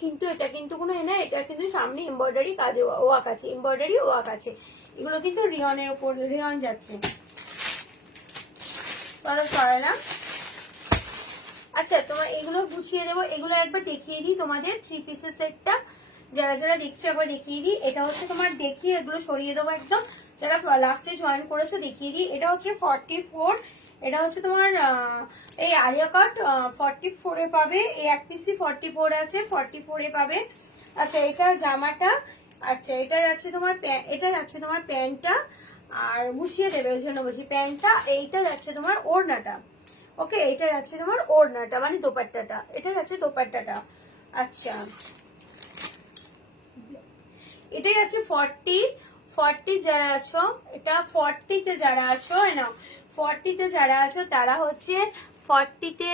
কিন্তু এটা কিন্তু কোনো না, এটা কিন্তু সামনে এমব্রয়ডারি কাজে ওয়ার্ক আছে, এমব্রয়ডারি ওয়ার্ক আছে, এগুলো কিন্তু রেয়নের উপর, রেয়ন যাচ্ছে। সরালাম। আচ্ছা তোমার এগুলো গুছিয়ে দেবো, এগুলো একবার দেখিয়ে দিই তোমাদের 3 পিসের সেটটা, যারা যারা দেখছো একবার দেখিয়ে দিই। এটা হচ্ছে তোমার, দেখিয়ে এগুলো সরিয়ে দেবো একদম, যারা লাস্টে জয়েন করেছো দেখিয়ে দিই। এটা হচ্ছে 44, এটা হচ্ছে তোমার এই আলিয়া কাট 44 এ পাবে, এই এক পিসি 44 আছে, 44 এ পাবে। আচ্ছা এটা জামাটা, আচ্ছা এটা যাচ্ছে তোমার, এটা যাচ্ছে তোমার প্যান্টটা, আর গুছিয়ে দেবে ওই জন্য বলছি, প্যান্টটা। এইটা যাচ্ছে তোমার ওড়নাটা, ওকে, এটা যাচ্ছে তোমার ওড়নাটা মানে দোপাট্টাটা, এটা যাচ্ছে দোপাট্টাটা। আচ্ছা এটাই আছে 40 যারা আছো, এটা 40 তে যারা আছো না, 40 তে যারা আছো তারা হচ্ছে 40 তে,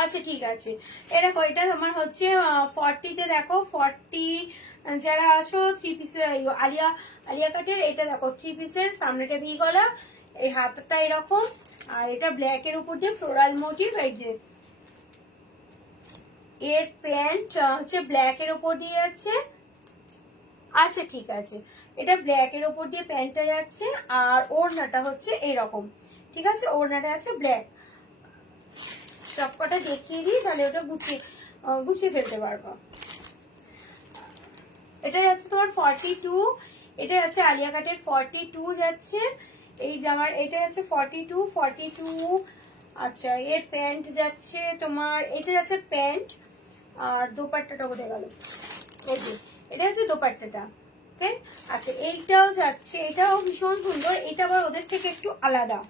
আচ্ছা ঠিক আছে, এরকম এটা তোমার হচ্ছে 40 তে, দেখো 40 যারা আছো 3 পিসের আলিয়া কাটের, এটা দেখো 3 পিসের, সামনেটা ভি গলা, এই হাতটা এরকম, আর এটা ব্ল্যাক এর উপর দিয়ে ফ্লোরাল মোটিভ, এই যে এর প্যান্ট হচ্ছে ব্ল্যাক এর উপর দিয়ে আছে। আচ্ছা ঠিক আছে, এটা ব্ল্যাক এর উপর দিয়ে প্যান্টটা যাচ্ছে, আর ওড়নাটা হচ্ছে এরকম, ঠিক আছে, ওড়নাটা আছে ব্ল্যাক। সবকটা দেখিয়ে দিই, তাহলে ওটা গুছিয়ে ফেলতে পারবো। এটা যাচ্ছে তোমার 42, এটা যাচ্ছে আলিয়া কাটের 42 যাচ্ছে, এই জামার এটা যাচ্ছে 42। আচ্ছা এর প্যান্ট যাচ্ছে তোমার, এটা যাচ্ছে প্যান্ট, আর দোপাট্টাটা কোথায় গেল, এই যে এটা হচ্ছে দোপাট্টাটা। ওকে, আচ্ছা এইটাও যাচ্ছে, এটাও ভীষণ সুন্দর, এটা আবার ওদের থেকে একটু আলাদা,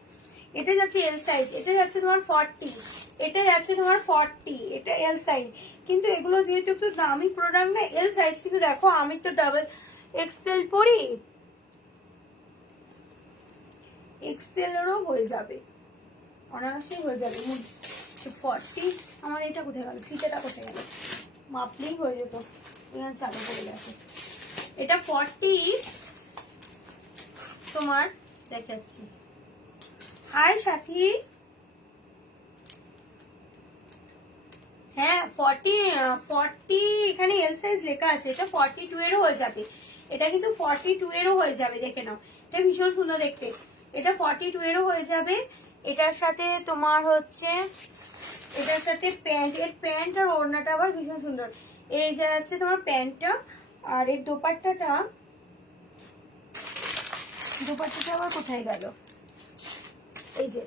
এটা যাচ্ছে এল সাইজ, এটা যাচ্ছে তোমার 40, এটা যাচ্ছে তোমার 40, এটা এল সাইজ। কিন্তু এগুলো যেহেতু একটু দামি প্রোডাক্ট না, এল সাইজ, কিন্তু দেখো আমি তো ডাবল এক্সেল পরি, এক্সেলেরও হয়ে যাবে, অনায়াসেই হয়ে যাবে। 40, আমার এটা কোথায় গেল, ফিতেটা কোথায় গেল, মাপলেই হয়ে যেত, এখানে চালু করে গেছে। এটা 40 তোমার, দেখাচ্ছি। হাই সাথী, হ্যাঁ 40 এখানে এল সাইজ লেখা আছে, এটা 42 এরও হয়ে যাবে, এটা কিন্তু 42 এরও হয়ে যাবে, দেখে নাও, এটা ভীষণ সুন্দর দেখতে, এটা 42 এরও হয়ে যাবে। এটার সাথে তোমার হচ্ছে এটার সাথে প্যান্ট, এর প্যান্ট আর ওড়নাটা আবার ভীষণ সুন্দর। এই যে আছে তোমার প্যান্টটা, আর এর দোপাট্টাটা আবার কোথায় গেল, এই যে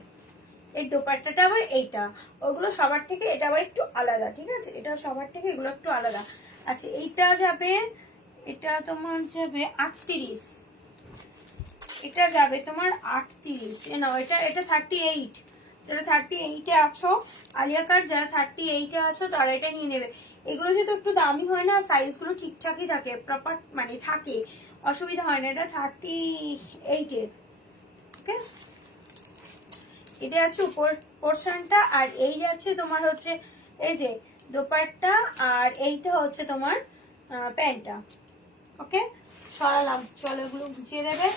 এই দোপাট্টাটা আবার এইটা, ওগুলো সবার থেকে এটা আবার একটু আলাদা, ঠিক আছে, এটা সবার থেকে এগুলো একটু আলাদা। আচ্ছা এইটা যাবে, এটা তোমার যাবে 38, এটা যাবে তোমার 38, না এটা 38, যারা 38-এ আছো আলিয়া কাট, যারা 38-এ আছো তারা এটা নিয়ে নেবে। এগুলো যেহেতু একটু দামি হয় না, সাইজগুলো ঠিকঠাকই থাকে, প্রপার মানে থাকে, অসুবিধা হয় না। এটা 38-এর, ওকে। এটা আছে উপর পোর্শনটা, আর এই যাচ্ছে তোমার হচ্ছে এই যে দোপাট্টা, আর এইটা হচ্ছে তোমার প্যান্টটা, ওকে। সরালাম, চলো এগুলো গুছিয়ে দেবে।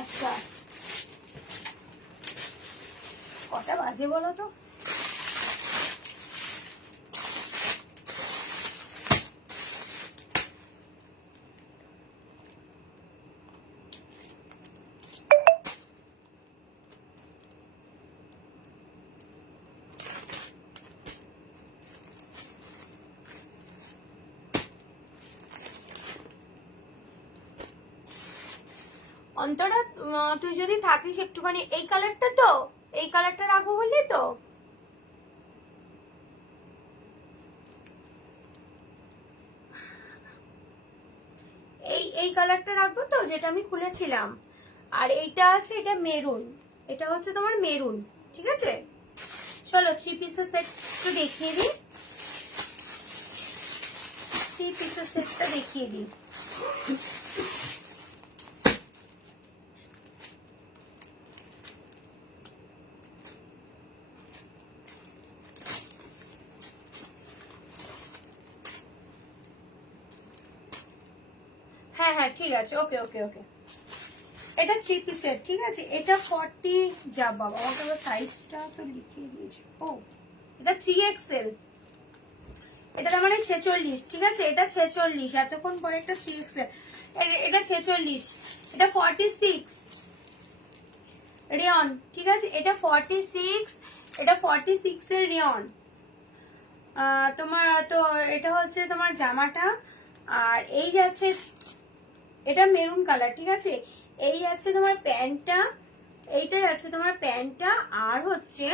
আচ্ছা কটা বাজে বলো তো? অন্তরা তুই যদি থাকিস একটুখানি, এই কালারটা তো, এই কালারটা রাখবো বললি তো, এই কালারটা রাখবো তো, যেটা আমি খুলেছিলাম। আর এইটা আছে, এটা মেরুন, এটা হচ্ছে তোমার মেরুন, ঠিক আছে। চলো 3 পিসের সেট একটু দেখিয়ে দিই, 3 পিসের সেটটা দেখিয়ে দিই। হ্যাঁ হ্যাঁ ঠিক আছে, ওকে ওকে ওকে। এটা 3 পিসের, ঠিক আছে। এটা 40, যা বাবা আমার সাইজটা তো লিখিয়ে দিয়েছি, ও এটা 3XL, এটা তার মানে 46, ঠিক আছে। এটা 46, এতক্ষণ পরে একটা 3XL, এটা 46, এটা 46 রেয়ন, ঠিক আছে। এটা 46, এটা 46 এর রেয়ন। তোমার তো এটা হচ্ছে তোমার জামাটা, আর এই যাচ্ছে এটা মেরুন কালার, ঠিক আছে। এই যাচ্ছে তোমার প্যান্টটা, এইটা যাচ্ছে তোমার প্যান্টটা, আর হচ্ছে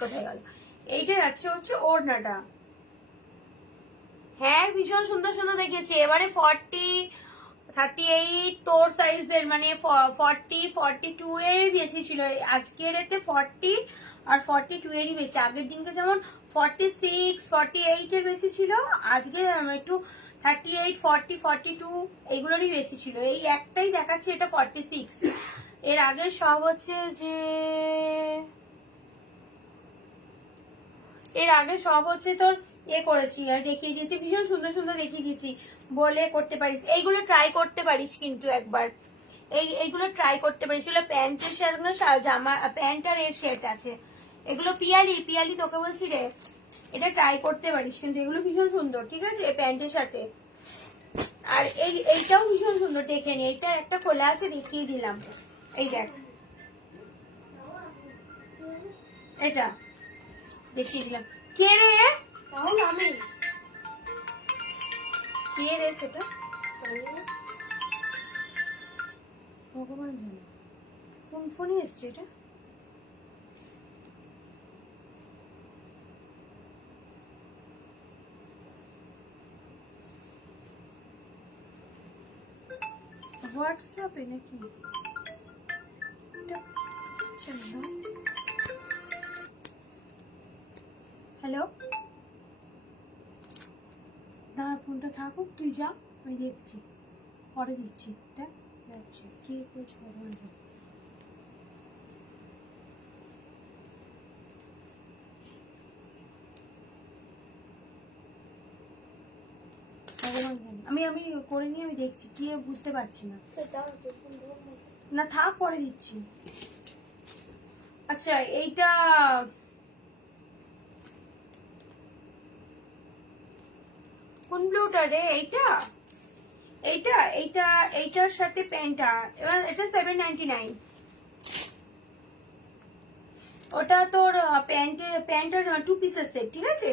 কোথায় গেল, এইটা যাচ্ছে হচ্ছে ওড়নাটা। হ্যাঁ ভীষণ সুন্দর সুন্দর দেখিয়েছে। এবারে 40, 38 তোর সাইজের, মানে 40, 42 এর বেশি ছিল, আজকের এতে 40 আর 42 এরই বেশি। আগের দিনকে যেমন 46, 48 এর বেশি ছিল, আজকে একটু 38, 40, 42 এইগুলোরই বেশি ছিল। এই একটাই দেখাচ্ছে এটা 46, এর আগে সব হচ্ছে যে, এর আগে সব হচ্ছে তোর করেছি আর দেখিয়ে দিয়েছি, ভীষণ সুন্দর সুন্দর দেখিয়ে দিয়েছি, বলে করতে পারিস, এইগুলো ট্রাই করতে পারিস কিন্তু একবার, এইগুলো ট্রাই করতে পারিস। এগুলো প্যান্টের সাথে জামা, প্যান্ট আর এর সেট আছে, এগুলো পিয়ালি তোকে বলছি রে, এটা ট্রাই করতে পারিস কিন্তু, এগুলো ভীষণ সুন্দর, ঠিক আছে, প্যান্টের সাথে। আর এইটাও ভীষণ সুন্দর, দেখে নি, এটা একটা খোলা আছে, দেখিয়ে দিলাম, এই দেখ, এটা দেখিয়ে দিলাম। কে রে? আমি। কে রে সেটা? ভগবান জানে কোন ফোনে এসছে এটা। হোয়াটসঅ্যাপে নাকি? হ্যালো, দাঁড়া ফোনটা থাকুক, তুই যা, আমি দেখছি, পরে দিচ্ছি, দেখ যাচ্ছে কি করছে ভগবান জানে। আমি করে নিয়ে আমি দেখছি কি, বুঝতে পারছি না, না থাক পরে দিচ্ছি। আচ্ছা এইটা কোন ব্লুটা রে? এইটা এইটা এইটা এইটার সাথে প্যান্টটা, এবার এটা 799, ওটা তোর প্যান্টের 2 পিসের সেট, ঠিক আছে?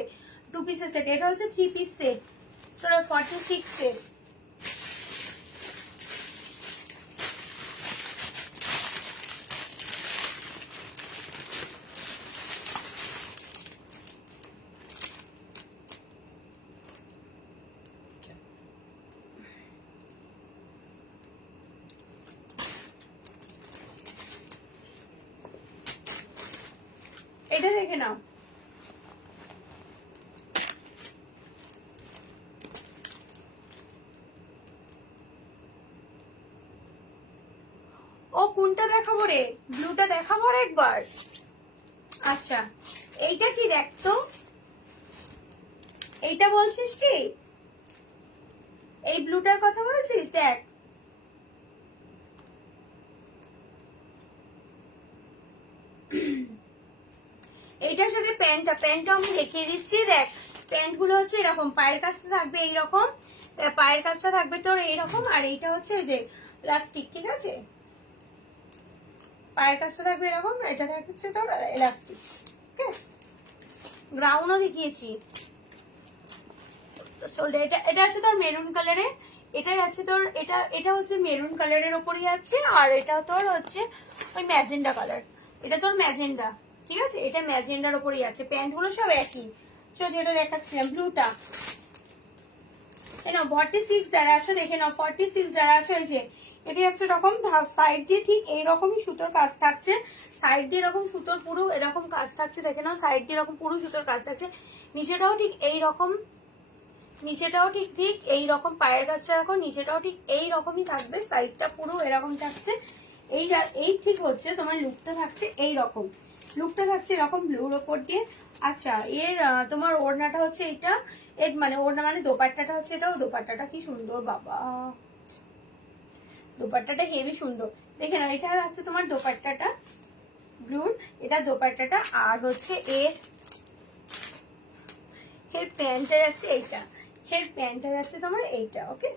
2 পিসের সেট। এটা হচ্ছে 3 পিস সেট। চলো 46 সেট। এটা দেখে নাও। ও কোনটা দেখাবো রে? ব্লুটা দেখাবো একবার। আচ্ছা এইটা কি দেখতো? এইটা বলছিস কি? এই ব্লুটার কথা বলছিস? দেখ এইটার সাথে প্যান্টটা আমি দেখিয়ে দিচ্ছি। দেখ প্যান্ট গুলো হচ্ছে এরকম, পায়ের কাছটা থাকবে এইরকম, পায়ের কাছটা থাকবে তোর এইরকম, আর এইটা হচ্ছে যে প্লাস্টিক, ঠিক আছে? পায়ের কাছটা থাকবে এরকম, এটা থাকছে তোর ইলাস্টিক। ওকে, গ্রাউন্ডও দেখিয়েছি। এটা আছে তোর মেরুন কালারের, এটাই আছে তোর, এটা হচ্ছে মেরুন কালারের ওপরই আছে, আর এটা তোর হচ্ছে ওই ম্যাজেন্ডা কালার। এটা তোর ম্যাজেন্ডা, ঠিক আছে? এটা ম্যাজেন্ডার ওপরই আছে। প্যান্ট গুলো সব একই। যেটা দেখাচ্ছিলাম ব্লুটা, এই নাও 46 যারা আছো দেখে নাও। 46 যারা আছো, এই যে এটি হচ্ছে এরকম সাইড দিয়ে ঠিক এইরকমই সুতোর কাজ থাকছে। সাইড দিয়ে এরকম সুতোর পুরো এরকম কাজ থাকছে, দেখে নাও। সাইড দিয়ে এরকম পুরো সুতোর কাজ থাকছে। নিচেটাও ঠিক এইরকম, নিচেটাও ঠিক ঠিক এইরকম, পায়ের কাছটা দেখো, নিচেটাও ঠিক এইরকমই থাকবে। সাইডটা পুরো এরকম থাকছে। এই ঠিক হচ্ছে তোমার লুকটা থাকছে এইরকম, লুকটা থাকছে এরকম ব্লুর ওপর দিয়ে। আচ্ছা এর তোমার ওড়নাটা হচ্ছে এইটা, এর মানে ওড়না মানে দোপাট্টাটা হচ্ছে এটাও। দোপাট্টাটা কি সুন্দর বাবা, দোপাট্টাটা হেভি সুন্দর। দেখে না, এটা হচ্ছে তোমার দোপাট্টাটা ব্লুর, এটা দোপাট্টাটা। আর হচ্ছে এর প্যান্টটা যাচ্ছে এইটা, এর প্যান্টটা যাচ্ছে তোমার এইটা। ওকে,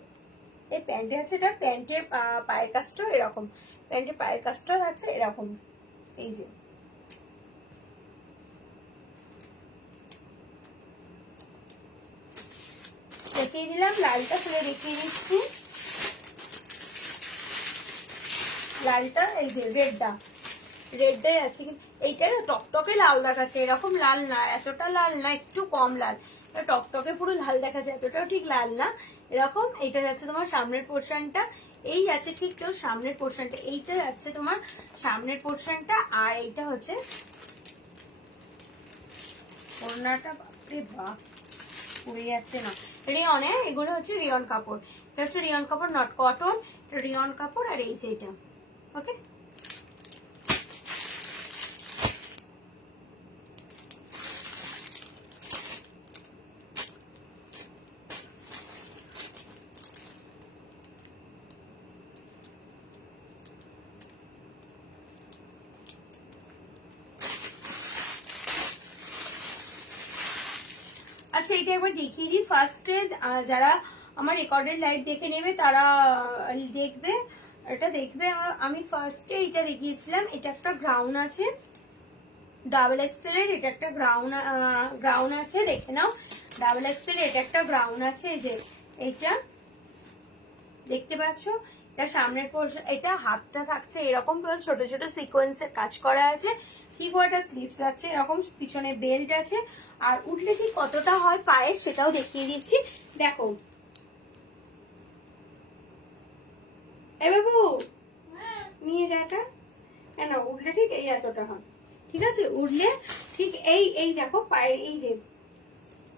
এর প্যান্টে আছে, এটা প্যান্টের পায়ের কাজটাও এরকম, প্যান্টের পায়ের কাজটাও যাচ্ছে এরকম। এই যে দেখিয়ে দিলাম, লালটা খুলে দেখিয়ে দিচ্ছি। লালটা এই যে রেডটাই আছে, এইটা টকটকে লাল দেখাচ্ছে, এরকম লাল না, এতটা লাল না, একটু কম লাল। টকটকে পুরো লাল দেখাচ্ছে, এতটাও ঠিক লাল না, এরকম। এইটা যাচ্ছে তোমার সামনের পোর্শনটা, এই আছে ঠিক তোর সামনের পোর্শনটা, এইটা যাচ্ছে তোমার সামনের পোর্শনটা। আর এইটা হচ্ছে ওড়নাটা। বাপরে বাপ, পড়ে যাচ্ছে না। রিয়নে, এগুলো হচ্ছে রিয়ন কাপড়, এটা হচ্ছে রিয়ন কাপড়, নট কটন, রিয়ন কাপড়। আর এই যে এটা, ওকে। আচ্ছা এটা একবার দেখিয়ে দিই ফার্স্টে, যারা আমার রেকর্ডেড লাইভ দেখে নেবে তারা দেখবে, এটা দেখবে। আমি ফার্স্টে এটা দেখিয়েছিলাম, এটা একটা গ্রাউন আছে ডাবল এক্সেল এর, এটা একটা গ্রাউন আছে, দেখে নাও। ডাবল এক্সেল এটা একটা গ্রাউন আছে, এই যে এইটা দেখতে পাচ্ছ। এটা সামনের পোর্শন, এটা হাতটা থাকছে এরকম ছোট ছোট সিকোয়েন্সের কাজ করা আছে। ঠিক ওয়াটার স্লিভস আছে এরকম, পিছনে বেল্ট আছে। আর উঠলে ঠিক কতটা হয় পায়ের সেটাও দেখিয়ে দিচ্ছি, দেখো। এ বাবু নিয়ে যাটা, কেন উঠলে ঠিক এই এতটা হয়, ঠিক আছে? উঠলে ঠিক এই দেখো পায়ের এই যে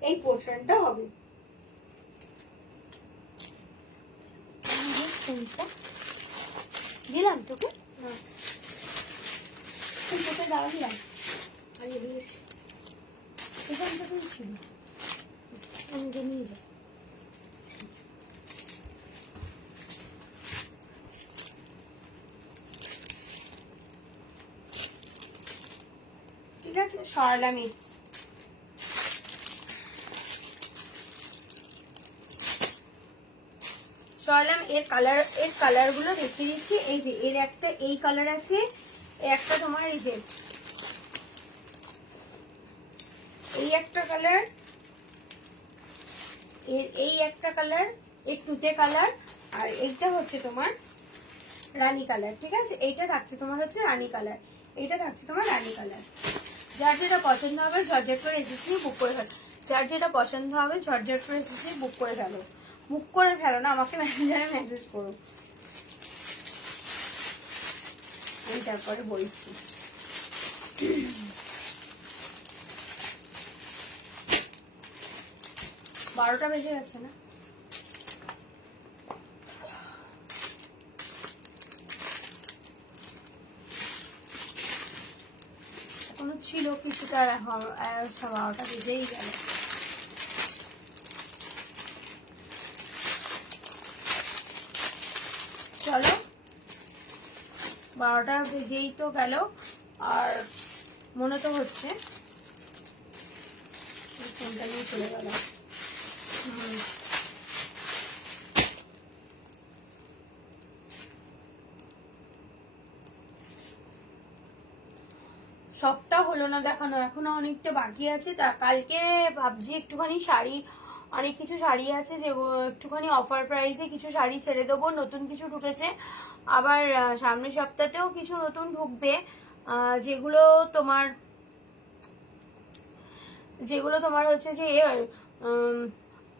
এই পোর্শনটা হবে। দিলাম তোকে, তোকে দাওয়া দিলাম, এখানটা তো ছিল, আমাকে নিয়ে যা। ঠিক আছে, সরালামই। সরালাম। এর কালার গুলো দেখিয়ে দিচ্ছি। এই যে এর একটা এই কালার আছে, একটা তোমার এই যে একটা কালার, এই একটা কালার, এই তুতে কালার, আর এইটা হচ্ছে তোমার রানী কালার। ঠিক আছে, এইটা থাকছে তোমার হচ্ছে রানী কালার, এইটা থাকছে তোমার রানী কালার। যার যেটা পছন্দ হবে ঝটঝট করে এসেছি বুক করে ফেলো। যার যেটা পছন্দ হবে ঝটঝট করে এসেছি বুক করে ফেলো। বুক করে ফেলো না, আমাকে মেসেঞ্জারে মেসেজ করো, আমি তারপরে বলছি। 12টা বেজে গেছে না? এখনো ছিল কিছুটা, 12টা বেজেই গেল। চলো 12টা বেজেই তো গেল, আর মনে তো হচ্ছে ফোনটা নিয়ে চলে গেল। সবটা হলো না দেখানো, এখনো অনেকটা বাকি আছে। তা কালকে ভাবছি একটুখানি শাড়ি, অনেক কিছু শাড়ি আছে যেগুলো একটুখানি অফার প্রাইসে কিছু শাড়ি ছেড়ে দেবো, নতুন কিছু ঢুকেছে। আবার সামনের সপ্তাহতেও কিছু নতুন ঢুকবে, যেগুলো তোমার হচ্ছে যে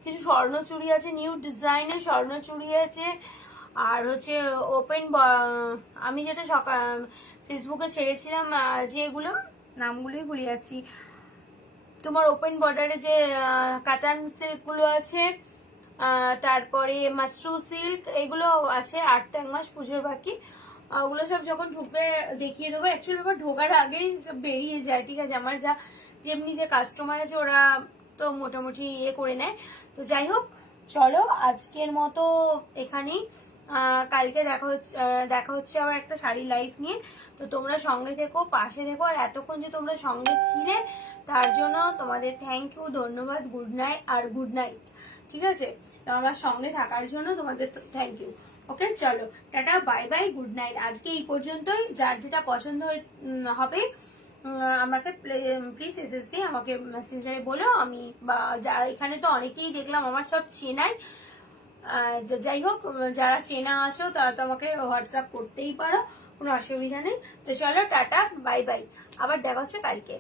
কিছু স্বর্ণচুড়ি আছে, নিউ ডিজাইনের স্বর্ণচুড়ি আছে। আর হচ্ছে ওপেন, আমি যেটা ফেসবুকে ছেড়েছিলাম, যেগুলো নামগুলোই ভুলে যাচ্ছি, তোমার ওপেন বর্ডারে যে কাতান সিল্ক গুলো আছে, তারপরে মাশরু সিল্ক, এগুলো আছে। 8 মাস পুজোর বাকি, ওগুলো সব যখন ঢুকবে দেখিয়ে দেবো। অ্যাকচুয়ালি ব্যাপার ঢোকার আগেই সব বেরিয়ে যায়। ঠিক আছে, আমার যেমনি যে কাস্টমার আছে ওরা তো মোটামুটি ইয়ে করে নেয়। তো যাই হোক, চলো আজকের মতো এখানেই, কালকে দেখা হচ্ছে আবার একটা শাড়ি লাইভ নিয়ে। তো তোমরা সঙ্গে থেকো, পাশে থেকো, আর এতক্ষণ যে তোমরা সঙ্গে ছিলে তার জন্য তোমাদের থ্যাংক ইউ, ধন্যবাদ, গুড নাইট আর গুড নাইট। ঠিক আছে, তো আমার সঙ্গে থাকার জন্য তোমাদের থ্যাংক ইউ। ওকে, চলো tata, bye bye, good night. আজকে এই পর্যন্তই। যার যেটা পছন্দ হবে আমাকে প্লিজ এসএস দিয়ে আমাকে মেসেঞ্জারে বলো। আমি বা যারা এখানে তো অনেকেই দেখলাম আমার সব চেনাই, যাই হোক যারা চেনা আছো তারা তো আমাকে হোয়াটসঅ্যাপ করতেই পারো, কোনো অসুবিধা নেই। তো চলো টাটা, বাই বাই, আবার দেখা হচ্ছে কালকে।